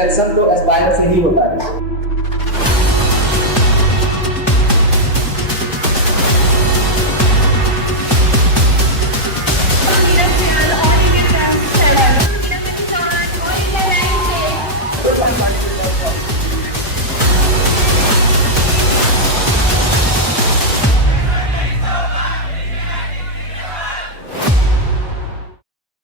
Selection तो Aspire से ही होता है।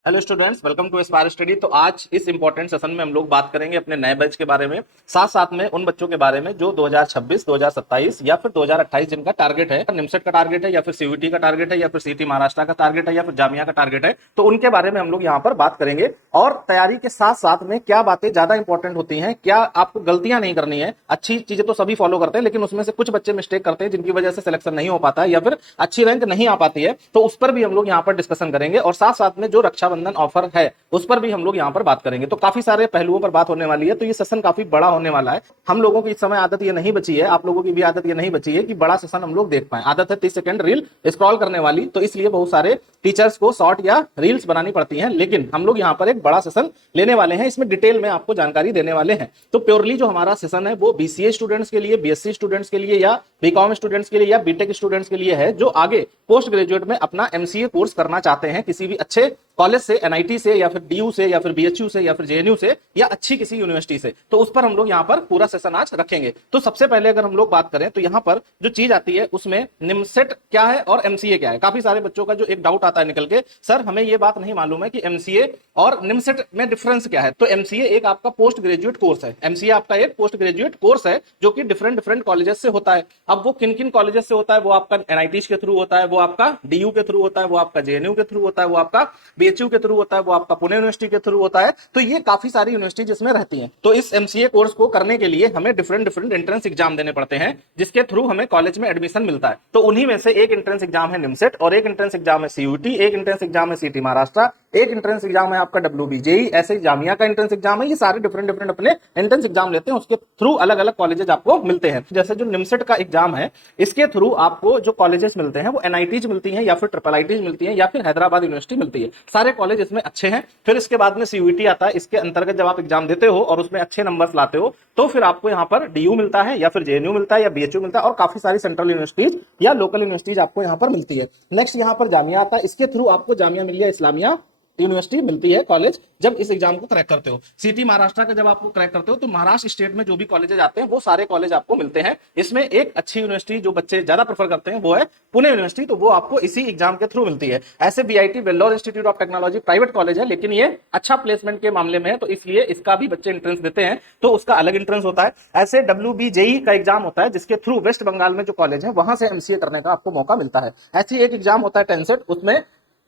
Hello students, welcome to Aspire Study. तो आज इस इंपॉर्टेंट सेशन में हम लोग बात करेंगे अपने नए बैच के बारे में, साथ साथ में उन बच्चों के बारे में जो 2026, 2027 या फिर 2028 जिनका टारगेट है, निमसेट का टारगेट है या फिर सीयूटी का टारगेट है या फिर सीटी महाराष्ट्र का टारगेट है या फिर जामिया का टारगेट है, तो उनके बारे में हम लोग यहाँ पर बात करेंगे। और तैयारी के साथ साथ में क्या बातें ज्यादा इंपॉर्टेंट होती हैं, क्या आपको गलतियां नहीं करनी है। अच्छी चीजें तो सभी फॉलो करते हैं, लेकिन उसमें से कुछ बच्चे मिस्टेक करते हैं जिनकी वजह से सिलेक्शन नहीं हो पाता है या फिर अच्छी रैंक नहीं आ पाती है, तो उस पर भी हम लोग यहाँ पर डिस्कशन करेंगे। और साथ साथ में जो रक्षाबंधन ऑफर है उस पर भी हम लोग यहाँ पर बात करेंगे। तो काफी सारे पहलुओं पर बात होने वाली है, तो ये सेशन काफी बड़ा होने वाला है। हम लोगों की इस समय आदत ये नहीं बची है, आप लोगों की भी आदत ये नहीं बची है कि बड़ा सेशन हम लोग देख पाए। आदत है 30 सेकंड रील स्क्रॉल करने वाली, तो इसलिए बहुत सारे टीचर्स को शॉर्ट या रील्स बनानी पड़ती हैं, लेकिन हम लोग यहाँ पर एक बड़ा सेशन लेने वाले हैं। इसमें डिटेल में आपको जानकारी देने वाले हैं। तो प्योरली जो हमारा सेशन है वो बीसीए स्टूडेंट्स के लिए, बीएससी स्टूडेंट्स के लिए या बीकॉम स्टूडेंट्स के लिए या बीटेक स्टूडेंट्स के लिए है, जो आगे पोस्ट ग्रेजुएट में अपना एमसीए कोर्स करना चाहते हैं किसी भी अच्छे कॉलेज से, एनआईटी से या फिर डीयू से या फिर बीएचयू से या फिर जेएनयू से या अच्छी किसी यूनिवर्सिटी से। तो उस पर हम लोग यहाँ पर पूरा सेशन आज रखेंगे। तो सबसे पहले अगर हम लोग बात करें तो यहाँ पर जो चीज आती है उसमें निमसेट क्या है और एमसीए क्या है। काफी सारे बच्चों का जो एक डाउट आता है निकल के, सर हमें ये बात नहीं मालूम है कि एमसीए और निमसेट में डिफरेंस क्या है। तो एमसीए एक आपका पोस्ट ग्रेजुएट कोर्स है। एमसीए आपका एक पोस्ट ग्रेजुएट कोर्स है जो कि डिफरेंट कॉलेजेस से होता है। अब वो किन किन कॉलेजेस से होता है, वो आपका एनआईटी के थ्रू होता है, वो आपका डीयू के थ्रू होता है, वो आपका जेएनयू के थ्रू होता है, वो आपका बीएचयू के थ्रू होता है, वो आपका पुणे यूनिवर्सिटी के थ्रू होता है। तो ये काफी सारी यूनिवर्सिटी जिसमें रहती हैं। तो इस एमसीए कोर्स को करने के लिए हमें डिफरेंट एंट्रेंस एग्जाम देने पड़ते हैं, जिसके थ्रू हमें कॉलेज में एडमिशन मिलता है। तो उन्हीं में से एक एंट्रेंस एग्जाम है निमसेट, और एक एंट्रेंस एग्जाम है सीयूटी, एक एंट्रेंस एग्जाम है सीटी महाराष्ट्र, एक एंट्रेंस एग्जाम है आपका डब्ल्यूबीजेई, ऐसे जामिया का एंट्रेंस एग्जाम है। ये सारे डिफरेंट अपने एंट्रेंस एग्जाम लेते हैं, उसके थ्रू अलग अलग कॉलेजेस आपको मिलते हैं। जैसे जो निमसेट का एग्जाम है, इसके थ्रू आपको जो कॉलेजेस मिलते हैं वो एनआईटीज मिलती हैं या फिर ट्रिपल आईटीज मिलती हैं या फिर हैदराबाद यूनिवर्सिटी मिलती है। सारे कॉलेज इसमें अच्छे हैं। फिर इसके बाद में सीयूटी आता है। इसके अंतर्गत जब आप एग्जाम देते हो और उसमें अच्छे नंबर्स लाते हो तो फिर आपको यहाँ पर डीयू मिलता है या फिर जेएनयू मिलता है या बीएचयू मिलता है, और काफी सारी सेंट्रल यूनिवर्सिटीज या लोकल यूनिवर्सिटीज आपको यहाँ पर मिलती है। नेक्स्ट यहाँ पर जामिया आता है। इसके थ्रू आपको जामिया मिलिया इस्लामिया यूनिवर्सिटी मिलती है कॉलेज, जब इस एग्जाम को क्रैक करते हो। सिटी महाराष्ट्र का जब आपको क्रैक करते हो तो महाराष्ट्र स्टेट में जो भी कॉलेजेस आते हैं वो सारे कॉलेज आपको मिलते हैं। इसमें एक अच्छी यूनिवर्सिटी जो बच्चे ज्यादा प्रेफर करते हैं वो है पुणे यूनिवर्सिटी, तो वो आपको इसी एग्जाम के थ्रू मिलती है। ऐसे BIT Vellore institute of technology private college है, लेकिन ये अच्छा प्लेसमेंट के मामले में है, तो इसलिए इसका भी बच्चे एंट्रेंस देते हैं, तो उसका अलग एंट्रेंस होता है। ऐसे डब्ल्यूबीजेई का एग्जाम होता है जिसके थ्रू वेस्ट बंगाल में जो कॉलेज है वहां से एमसीए करने का आपको मौका मिलता है। ऐसी एक एग्जाम होता है टेंसेट, उसमें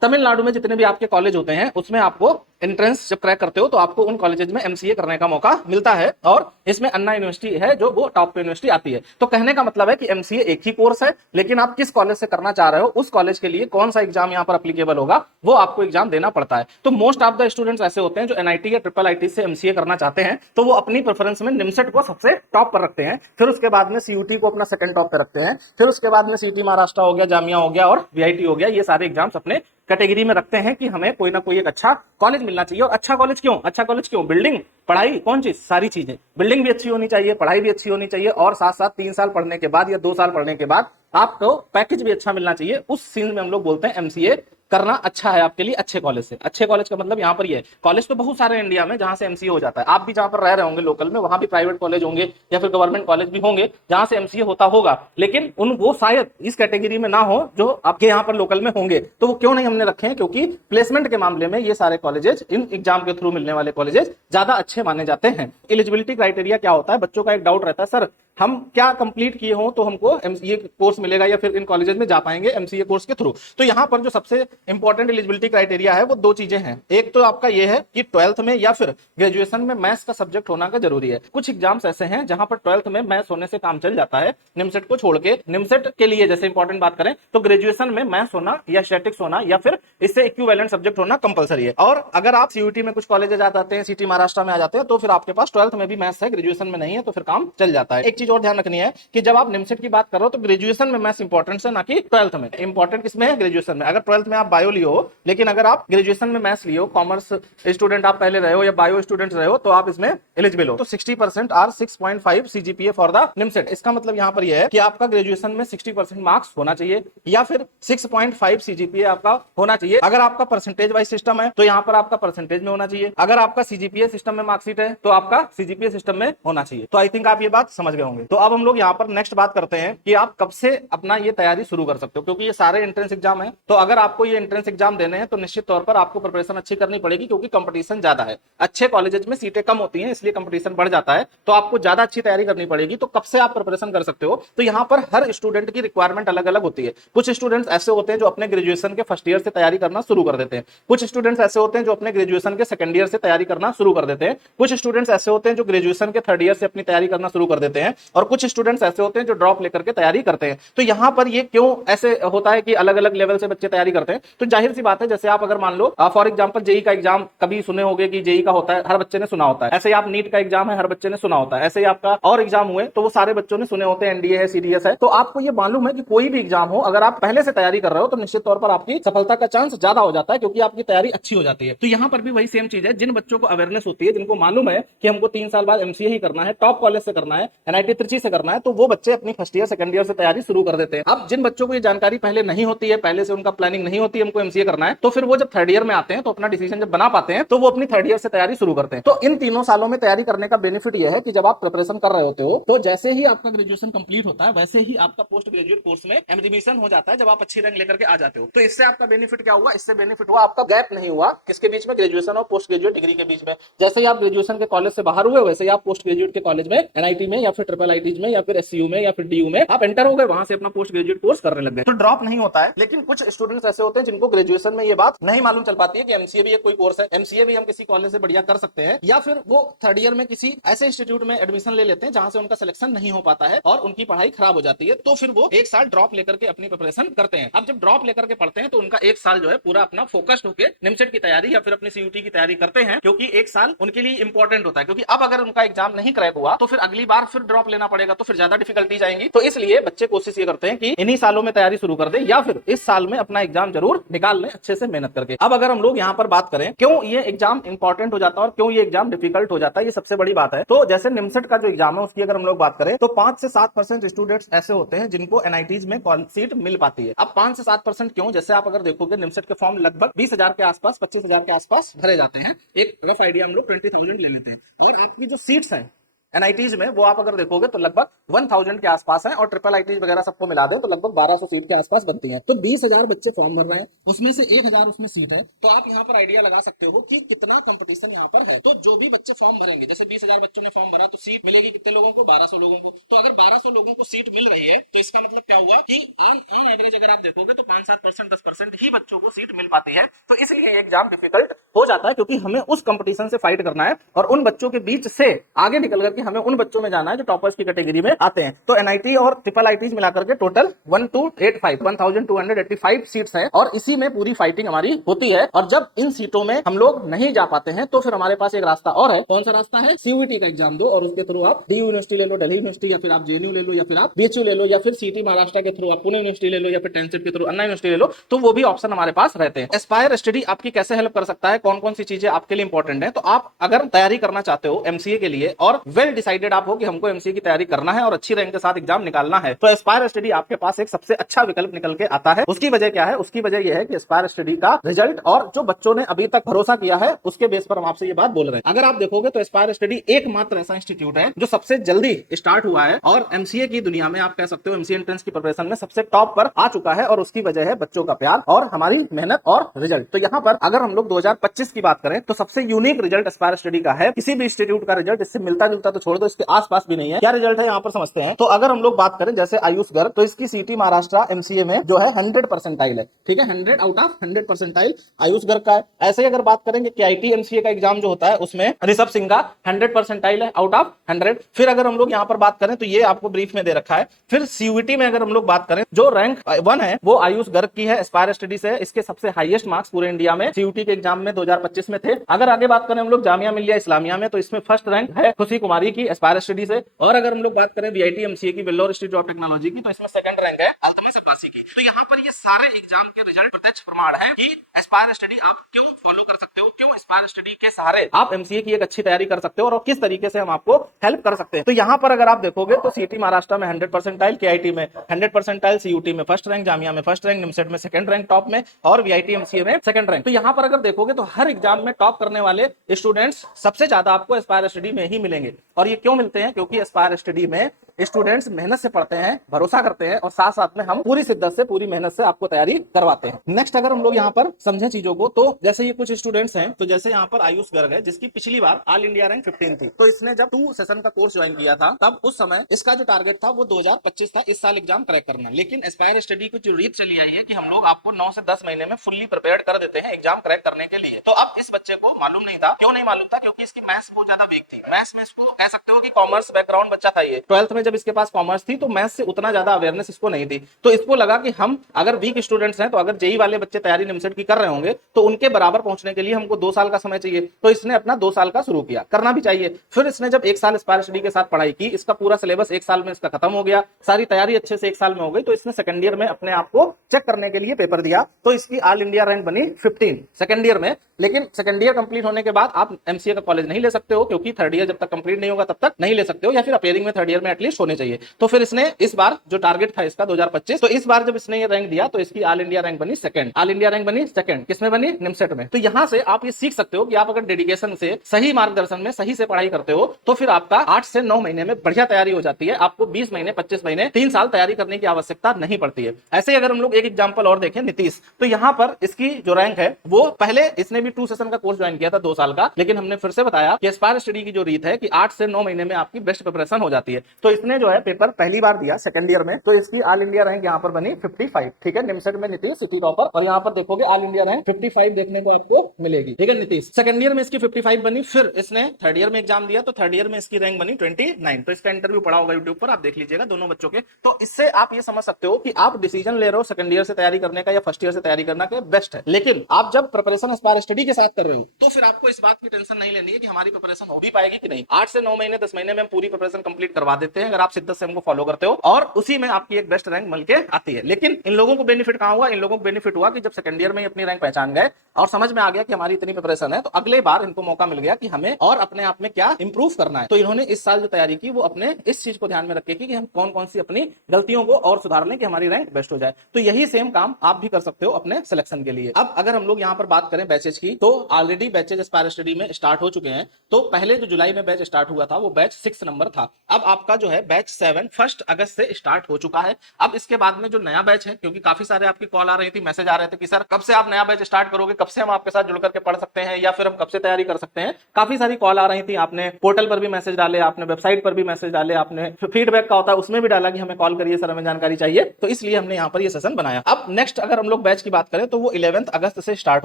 तमिलनाडु में जितने भी आपके कॉलेज होते हैं उसमें आपको एंट्रेंस जब क्रैक करते हो तो आपको उन कॉलेजेस में एमसीए करने का मौका मिलता है। और इसमें अन्ना यूनिवर्सिटी है जो वो टॉप पे यूनिवर्सिटी आती है। तो कहने का मतलब है कि एमसीए एक ही कोर्स है, लेकिन आप किस कॉलेज से करना चाह रहे हो उस कॉलेज के लिए कौन सा एग्जाम यहाँ पर अप्लीकेबल होगा वो आपको एग्जाम देना पड़ता है। तो मोस्ट ऑफ द स्टूडेंट्स ऐसे होते हैं जो एनआईटी या ट्रिपल आईटी से एमसीए करना चाहते हैं, तो वो अपनी प्रेफरेंस में निमसेट को सबसे टॉप पर रखते हैं। फिर उसके बाद में सीयूटी को अपना सेकंड टॉप पे रखते हैं। फिर उसके बाद में सीटी महाराष्ट्र हो गया, जामिया हो गया और बीआईटी हो गया। ये सारे एग्जाम्स अपने कैटेगरी में रखते हैं कि हमें कोई ना कोई एक अच्छा कॉलेज मिलना चाहिए। और अच्छा कॉलेज क्यों? अच्छा कॉलेज क्यों? बिल्डिंग, पढ़ाई, कौन चीज, सारी चीजें। बिल्डिंग भी अच्छी होनी चाहिए, पढ़ाई भी अच्छी होनी चाहिए, और साथ साथ 3 साल पढ़ने के बाद या 2 साल पढ़ने के बाद आपको पैकेज भी अच्छा मिलना चाहिए। उस सीन में हम लोग बोलते हैं एमसीए करना अच्छा है आपके लिए अच्छे कॉलेज से। अच्छे कॉलेज का मतलब यहाँ पर ये है, कॉलेज तो बहुत सारे इंडिया में जहां से एमसीए हो जाता है। आप भी जहां पर रह रहे होंगे लोकल में, वहां भी प्राइवेट कॉलेज होंगे या फिर गवर्नमेंट कॉलेज भी होंगे जहां से एमसीए होता होगा, लेकिन वो शायद इस कैटेगरी में ना हो जो आपके यहाँ पर लोकल में होंगे। तो वो क्यों नहीं हमने रखे हैं? क्योंकि प्लेसमेंट के मामले में ये सारे कॉलेजेस, इन एग्जाम के थ्रू मिलने वाले कॉलेजेस ज्यादा अच्छे माने जाते हैं। एलिजिबिलिटी क्राइटेरिया क्या होता है? बच्चों का एक डाउट रहता है, सर हम क्या कंप्लीट किए हो तो हमको एमसीए कोर्स मिलेगा या फिर इन कॉलेजेस में जा पाएंगे एमसीए कोर्स के थ्रू। तो यहाँ पर जो सबसे इंपॉर्टेंट एलिजिबिलिटी क्राइटेरिया है वो 2 चीजें हैं। एक तो आपका ये है कि 12th में या फिर ग्रेजुएशन में मैथ्स का सब्जेक्ट होना का जरूरी है। कुछ एग्जाम्स ऐसे हैं जहां पर 12th में मैथ्स होने से काम चल जाता है, निमसेट को छोड़ के। निमसेट के लिए जैसे इंपॉर्टेंट बात करें तो ग्रेजुएशन में मैथ्स होना या स्टैटिक्स होना या फिर इससे इक्विवेलेंट सब्जेक्ट होना कंपलसरी है। और अगर आप सीयूटी में कुछ कॉलेजेस आ जाते हैं, सिटी महाराष्ट्र में आ जाते हैं, तो फिर आपके पास 12th में भी मैथ्स है, ग्रेजुएशन में नहीं है, तो फिर काम चल जाता है। एक चीज चीज और ध्यान रखनी है कि जब आप निमसेट की बात कर रहे हो तो ग्रेजुएशन में मैथ्स इंपॉर्टेंट है, ना कि 12th में। इंपॉर्टेंट किसमें है? ग्रेजुएशन में। अगर 12th में आप बायो लियो हो, लेकिन अगर आप ग्रेजुएशन में मैथ्स लियो, कॉमर्स स्टूडेंट आप पहले रहे हो या बायो स्टूडेंट रहे हो, तो आप इसमें एलिजिबल हो। तो 60% or 6.5 CGPA for the NIMCET. इसका मतलब यहां पर यह है कि आपका ग्रेजुएशन में 60% मार्क्स होना चाहिए या फिर 6.5 सीजीपीए आपका होना चाहिए। अगर आपका परसेंटेज वाइज सिस्टम है तो यहां पर आपका परसेंटेज में होना चाहिए। अगर आपका सीजीपीए सिस्टम में मार्कशीट है तो आपका सीजीपीए सिस्टम में होना चाहिए। तो आई थिंक आप ये बात समझ गए होंगे। तो अब हम लोग यहां पर नेक्स्ट बात करते हैं कि आप कब से अपना ये तैयारी शुरू कर सकते हो, क्योंकि ये सारे एंट्रेंस एग्जाम है। तो अगर आपको ये एंट्रेंस एग्जाम देने हैं तो निश्चित तौर पर आपको प्रिपरेशन अच्छी करनी पड़ेगी, क्योंकि कंपटीशन ज्यादा है। अच्छे कॉलेजेस में सीटें कम होती हैं, इसलिए कंपटीशन बढ़ जाता है। तो आपको ज्यादा अच्छी तैयारी करनी पड़ेगी। तो कब से आप प्रिपरेशन कर सकते हो? तो यहां पर हर स्टूडेंट की रिक्वायरमेंट अलग अलग होती है। कुछ स्टूडेंट्स ऐसे होते हैं जो अपने ग्रेजुएशन के फर्स्ट ईयर से तैयारी करना शुरू कर देते हैं। कुछ स्टूडेंट्स ऐसे होते हैं जो अपने ग्रेजुएशन के सेकंड ईयर से तैयारी करना शुरू कर देते हैं। कुछ स्टूडेंट्स ऐसे होते हैं जो ग्रेजुएशन के थर्ड ईयर से अपनी तैयारी करना शुरू कर देते हैं। और कुछ स्टूडेंट्स ऐसे होते हैं जो ड्रॉप लेकर के तैयारी करते हैं। तो यहां पर ये क्यों ऐसे होता है कि अलग अलग लेवल से बच्चे तैयारी करते हैं? तो जाहिर सी बात है, जैसे आप अगर मान लो फॉर एग्जांपल जेई का एग्जाम कभी सुने होंगे कि जेई का होता है, हर बच्चे ने सुना होता है। ऐसे ही आप नीट का एग्जाम है, हर बच्चे ने सुना होता है। ऐसे ही आपका और एग्जाम हुए तो वो सारे बच्चों ने सुने होते हैं, एनडीए है, सीडीएस है। तो आपको ये मालूम है कि कोई भी एग्जाम हो, अगर आप पहले से तैयारी कर रहे हो तो निश्चित तौर पर आपकी सफलता का चांस ज्यादा हो जाता है, क्योंकि आपकी तैयारी अच्छी हो जाती है। तो यहां पर भी वही सेम चीज है। जिन बच्चों को अवेयरनेस होती है, जिनको मालूम है कि हमको 3 साल बाद एमसीए ही करना है, टॉप कॉलेज से करना है, एनआईटी त्रिची से करना है, तो वो बच्चे अपनी फर्स्ट ईयर सेकंड ईयर से तैयारी शुरू कर देते हैं। अब जिन बच्चों को ये जानकारी पहले नहीं होती है, पहले से उनका प्लानिंग नहीं होती है हमको एमसीए करना है, तो फिर वो जब थर्ड ईयर में आते हैं तो अपना डिसीजन जब बना पाते हैं तो वो अपनी थर्ड ईयर से तैयारी शुरू करते हैं। तो इन तीनों सालों में तैयारी करने का बेनिफिट यह है कि जब आप प्रिपरेशन कर रहे होते हो तो जैसे ही आपका ग्रेजुएशन कंप्लीट होता है वैसे ही आपका पोस्ट ग्रेजुएट कोर्स में एडमिशन हो जाता है, जब आप अच्छी रैंक लेकर के आ जाते हो। तो इससे आपका बेनिफिट क्या हुआ? इससे बेनिफिट हुआ आपका गैप नहीं हुआ किसके बीच में? ग्रेजुएशन और पोस्ट ग्रेजुएट डिग्री के बीच में। जैसे ही आप ग्रेजुएशन के कॉलेज से बाहर हुए वैसे ही आप पोस्ट ग्रेजुएट के कॉलेज में, एनआईटी में या फिर ट्रिपल आईटीज में या फिर एससीयू में या फिर डीयू में आप एंटर हो गए, वहां से अपना पोस्ट ग्रेजुएट कोर्स करने लग गए। तो ड्रॉप नहीं होता है। लेकिन कुछ स्टूडेंट्स ऐसे होते हैं जिनको ग्रेजुएशन में ये बात नहीं मालूम चल पाती है कि एमसीए भी एक कोई कोर्स है, एमसीए भी हम किसी कॉलेज से बढ़िया कर सकते हैं, या फिर वो थर्ड ईयर में किसी ऐसे इंस्टीट्यूट में एडमिशन ले लेते हैं जहां से उनका सिलेक्शन नहीं हो पाता है और उनकी पढ़ाई खराब हो जाती है। तो फिर वो एक साल ड्रॉप लेकर के अपनी प्रिपरेशन करते हैं। अब जब ड्रॉप लेकर के पढ़ते हैं तो उनका एक साल जो है पूरा अपना फोकस्ड होकर निमसेट की तैयारी या फिर अपनी सीयूटी की तैयारी करते हैं, क्योंकि एक साल उनके लिए इंपॉर्टेंट होता है। क्योंकि अब अगर उनका एग्जाम नहीं क्रैक हुआ तो फिर अगली बार फिर ड्रॉप लेना पड़ेगा, तो फिर ज्यादा डिफिकल्टीज आएंगी। तो इसलिए बच्चे कोशिश ये करते हैं कि इन्हीं सालों में तैयारी शुरू कर दे या फिर इस साल में अपना एग्जाम जरूर निकाल लें अच्छे से मेहनत करके। अब अगर हम लोग यहाँ पर बात करें क्यों ये एग्जाम इंपॉर्टेंट हो जाता है और क्यों ये एग्जाम डिफिकल्ट हो जाता है, ये सबसे बड़ी बात है। तो जैसे निमसेट का जो एग्जाम है उसकी अगर हम लोग बात करें तो 5 से 7% स्टूडेंट्स ऐसे होते हैं जिनको एनआईटीज में सीट मिल पाती है। अब 5 से 7% क्यों? जैसे आप अगर देखोगे निमसेट के फॉर्म लगभग 20,000 के आसपास, 25,000 के आसपास भरे जाते हैं। एक रफ आइडिया हम लोग 20,000 ले लेते हैं, और आपकी जो सीट्स हैं एनआईटीज में वो आप अगर देखोगे तो लगभग 1000 के आसपास है, और ट्रिपल आईटीज वगैरह सबको मिला दें तो लगभग 1200 सीट के आसपास बनती हैं। तो 20,000 बच्चे फॉर्म भर रहे हैं, उसमें से 1,000 उसमें सीट है। तो आप यहाँ पर आइडिया लगा सकते हो कि कितना कंपटीशन यहाँ पर है। तो जो भी बच्चे फॉर्म भरेंगे, जैसे 20,000 बच्चों ने फॉर्म भरा तो सीट मिलेगी कितने लोगों को? 1200 लोगों को। तो अगर 1200 लोगों को सीट मिल रही है तो इसका मतलब क्या हुआ कि ऑन एवरेज अगर आप देखोगे तो 5-7%, 10% ही बच्चों को सीट मिल पाती है। तो इसलिए एग्जाम डिफिकल्ट हो जाता है, क्योंकि हमें उस कंपटीशन से फाइट करना है और उन बच्चों के बीच से आगे निकल करके हमें उन बच्चों में जाना है जो टॉपर्स की कैटेगरी में आते हैं। तो एनआईटी और ट्रिपल आईटीज मिलाकर के टोटल 1285 सीट्स है, और इसी में पूरी फाइटिंग हमारी होती है। और जब इन सीटों में हम लोग नहीं जा पाते हैं तो फिर हमारे पास एक रास्ता और है। कौन सा रास्ता है? सीयूईटी का एग्जाम दो, और उसके थ्रू आप डीयू यूनिवर्सिटी ले लो, दिल्ली यूनिवर्सिटी, या फिर आप जेएनयू ले लो, या फिर आप बीएचयू ले लो, या फिर सीटी महाराष्ट्र के थ्रू आप पुणे यूनिवर्सिटी ले लो, या फिर टेंसेट के थ्रू अन्ना यूनिवर्सिटी ले लो। तो वो भी ऑप्शन हमारे पास रहते हैं। एस्पायर स्टडी आपकी कैसे हेल्प कर सकता है, कौन कौन सी चीजें आपके लिए इंपॉर्टेंट है? तो आप अगर तैयारी करना चाहते हो एमसीए के लिए और वेल डिसाइडेड आप हो कि हमको एमसीए की तैयारी करना है और अच्छी रैंक के साथ एग्जाम निकालना है, तो एस्पायर स्टडी आपके पास एक सबसे अच्छा विकल्प निकल के आता है। उसकी वजह क्या है? उसकी वजह यह है कि एस्पायर स्टडी का रिजल्ट और जो बच्चों ने अभी तक भरोसा किया है उसके बेस पर हम आपसे ये बात बोल रहे हैं। अगर आप देखोगे तो एस्पायर स्टडी एकमात्र ऐसा इंस्टीट्यूट है जो सबसे जल्दी स्टार्ट हुआ है और एमसीए की दुनिया में आप कह सकते हो एमसीए एंट्रेंस की प्रिपरेशन में सबसे टॉप पर आ चुका है, और उसकी वजह है बच्चों का प्यार और हमारी मेहनत और रिजल्ट। तो यहाँ पर अगर हम लोग 2025 की बात करें तो सबसे यूनिक रिजल्ट एस्पायर स्टडी का है। किसी भी इंस्टीट्यूट का रिजल्ट इससे मिलता जुलता तो छोड़ दो, इसके आसपास भी नहीं है। क्या रिजल्ट है यहाँ पर समझते हैं। तो अगर हम लोग बात करें जैसे आयुष गर्ग, तो इसकी सीटी महाराष्ट्र एमसीए में जो है 100 परसेंटाइल है, ठीक है, 100 out of 100 percentile Ayush Garg का है। ऐसे ही अगर बात करेंगे कि आईटी एमसीए का एग्जाम जो होता है उसमें ऋषभ सिंह का 100 परसेंटाइल है आउट ऑफ 100। फिर अगर हम लोग यहाँ पर बात करें तो ये आपको ब्रीफ में दे रखा है। फिर सीयूईटी में अगर हम लोग बात करें जो रैंक 1 है वो आयुष गर्ग की है, एस्पायर स्टडी से। इसके सबसे हाईएस्ट मार्क्स पूरे इंडिया में सीयूटी के एग्जाम में 2025 में थे। अगर आगे बात करें हम लोग जामिया मिलिया इस्लामिया में, तो इसमें फर्स्ट रैंक है खुशी कुमारी तैयारी की एस्पायर स्टडी से। और अगर हम लोग बात करें वीआईटी एमसीए की, वेल्लोर इंस्टीट्यूट ऑफ टेक्नोलॉजी की, तो इसमें सेकंड रैंक है अल्तमस अब्बासी की। तो यहाँ पर ये सारे एग्जाम के रिजल्ट प्रत्यक्ष प्रमाण है कि एस्पायर स्टडी आप क्यों फॉलो कर सकते हो, क्यों एस्पायर स्टडी के सहारे आप एमसीए की एक अच्छी तैयारी कर सकते हो और किस तरीके से हम आपको हेल्प कर सकते हैं। तो यहाँ पर अगर आप देखोगे तो सीटी महाराष्ट्र में 100%, केआईटी में 100%, सीयूटी में फर्स्ट रैंक, जामिया में फर्स्ट रैंक, निमसेट में सेकंड रैंक टॉप में, और वीआईटी एमसीए में सेकंड रैंक। तो यहाँ पर अगर देखोगे तो हर एग्जाम में टॉप करने वाले स्टूडेंट्स सबसे ज्यादा आपको एस्पायर स्टडी में ही मिलेंगे। और ये क्यों मिलते हैं? क्योंकि एस्पायर स्टडी में स्टूडेंट्स मेहनत से पढ़ते हैं, भरोसा करते हैं, और साथ साथ में हम पूरी शिद्दत से, पूरी मेहनत से आपको तैयारी करवाते हैं। नेक्स्ट अगर हम लोग यहाँ पर समझें चीजों को, तो जैसे ये कुछ स्टूडेंट्स हैं, तो जैसे यहाँ पर आयुष गर्ग है, जिसकी पिछली बार ऑल इंडिया रैंक 15 थी। तो इसने जब 2 सेशन का कोर्स ज्वाइन किया था, तब उस समय इसका जो टारगेट था वो 2025 था, इस साल एग्जाम क्रैक करना। लेकिन एस्पायर स्टडी की जो रीत चली आई है कि हम लोग आपको 9 से 10 महीने में फुल्ली प्रिपेयर्ड कर देते हैं एग्जाम क्रैक करने के लिए। तो अब इस बच्चे को मालूम नहीं था। क्यों नहीं मालूम था? क्योंकि इसकी मैथ्स बहुत ज्यादा वीक थी। मैथ्स में इसको कह सकते हो कि कॉमर्स बैकग्राउंड बच्चा था ये। 12th में जब इसके पास कॉमर्स थी तो मैथ्स से उतना ज्यादा अवेयरनेस इसको नहीं थी। तो इसको लगा कि हम अगर वीक स्टूडेंट्स हैं, तो अगर जेई वाले बच्चे तैयारी निमसेट की कर रहे होंगे तो उनके बराबर पहुंचने के लिए हमको 2 साल का समय चाहिए। तो इसने अपना 2 साल का शुरू किया, करना भी चाहिए। फिर इसने जब 1 साल एस्पायर स्टडी के साथ पढ़ाई की, इसका पूरा सिलेबस 1 साल में इसका खत्म हो गया, सारी तैयारी अच्छे से 1 साल में हो गई। तो इसने सेकंड ईयर में अपने आप को चेक करने के लिए पेपर दिया, तो इसकी ऑल इंडिया रैंक बनी 15 सेकंड ईयर में। लेकिन सेकंड ईयर कंप्लीट होने के बाद आप एमसीए का कॉलेज नहीं ले सकते हो, क्योंकि थर्ड ईयर जब तक कंप्लीट नहीं होगा तब तक नहीं ले सकते हो, या फिर अपेयरिंग में थर्ड ईयर में एटलीस्ट होने चाहिए। तो फिर इसने इस बार जो टारगेट था इसका 2025, तो इस बार जब इसने ये रैंक दिया तो इसकी ऑल इंडिया रैंक बनी सेकंड। ऑल इंडिया रैंक बनी सेकंड, किसमें बनी? निमसेट में। तो यहां से आप ये सीख सकते हो कि आप अगर डेडिकेशन से, सही मार्गदर्शन में, सही से पढ़ाई करते हो, तो फिर आपका 8 से 9 महीने में बढ़िया तैयारी हो जाती है। आपको 20 महीने, 25 महीने, 3 साल तैयारी करने की आवश्यकता नहीं पड़ती है। ऐसे ही अगर हम लोग एक एग्जांपल और देखें, नीतीश, तो यहां पर इसकी जो रैंक है वो पहले इसने भी 2 सेशन का कोर्स ज्वाइन किया था 2 साल का, लेकिन हमने फिर से बताया कि एस्पायर स्टडी की जो रीत है कि 8 से 9 महीने में आपकी बेस्ट प्रिपरेशन हो जाती है। तो इसने जो है पेपर पहली बार दिया सेकंड ईयर में, तो इसकी ऑल इंडिया रैंक यहाँ पर बनी 55। ठीक है, निमसेट में नीतीश सिटी टॉपर, और यहाँ पर देखोगे ऑल इंडिया रैंक 55 देखने को आपको मिलेगी। ठीक है, नीतीश सेकंड ईयर में इसकी 55 बनी। फिर इसने थर्ड ईयर में एग्जाम दिया, तो थर्ड ईयर में इसकी रैंक बनी 29। तो इसका इंटरव्यू पड़ा होगा यूट्यूब पर, आप देख लीजिएगा दोनों बच्चों के। तो इससे आप ये समझ सकते हो कि आप डिसीजन ले रहे हो सेकंड ईयर से तैयारी करने का या फर्स्ट ईयर से तैयारी करना के बेस्ट है। लेकिन आप जब प्रिपरेशन एस्पायर स्टडी के साथ कर रहे हो, तो फिर आपको इस बात की टेंशन नहीं लेनी है कि हमारी प्रिपरेशन हो भी पाएगी कि नहीं। 8 से 9 महीने, 10 महीने में हम पूरी प्रिपरेशन कंप्लीट करवा देते हैं, अगर आप शिद्दत से हमको फॉलो करते हो, और उसी में आपकी एक बेस्ट रैंक मिल के आती है। लेकिन इन लोगों को बेनिफिट कहां हुआ? इन लोगों को बेनिफिट हुआ कि जब सेकंड ईयर में अपनी रैंक पहचान गए और समझ में आ गया कि हमारी इतनी प्रिपरेशन है, तो अगले बार इनको मौका मिल गया कि हमें और अपने आप में क्या इंप्रूव करना है। तो इन्होंने इस साल जो तैयारी की वो अपने इस चीज को ध्यान में रखे कि हम कौन कौन सी अपनी गलतियों को और सुधार लें कि हमारी रैंक बेस्ट हो जाए। तो यही सेम काम आप भी कर सकते हो अपने सिलेक्शन के लिए। अब अगर हम लोग यहाँ पर बात करें बैचेज की, तो ऑलरेडी बैचेज एस्पायर स्टडी में स्टार्ट हो चुके हैं। तो पहले जो जुलाई में बैच स्टार्ट हुआ था वो बैच 6 नंबर था। अब आपका जो है बैच 7 1 अगस्त से स्टार्ट हो चुका है। अब इसके बाद में जो नया बैच है, क्योंकि काफी सारे आपकी कॉल आ रही थी, मैसेज आ रहे थे कि सर कब से आप नया बैच स्टार्ट करोगे, कब से हम आपके साथ जुड़ करके पढ़ सकते हैं, या फिर हम कब से तैयारी कर सकते हैं। काफी सारी कॉल आ रही थी, आपने पोर्टल पर भी मैसेज डाले, आपने वेबसाइट पर भी मैसेज डाले, आपने फीडबैक का होता है उसमें भी डाला कि हमें कॉल करिए सर, हमें जानकारी चाहिए। तो इसलिए हमने यहाँ पर ये सेशन बनाया। अब नेक्स्ट अगर हम लोग बैच की बात करें तो वो 11 अगस्त से स्टार्ट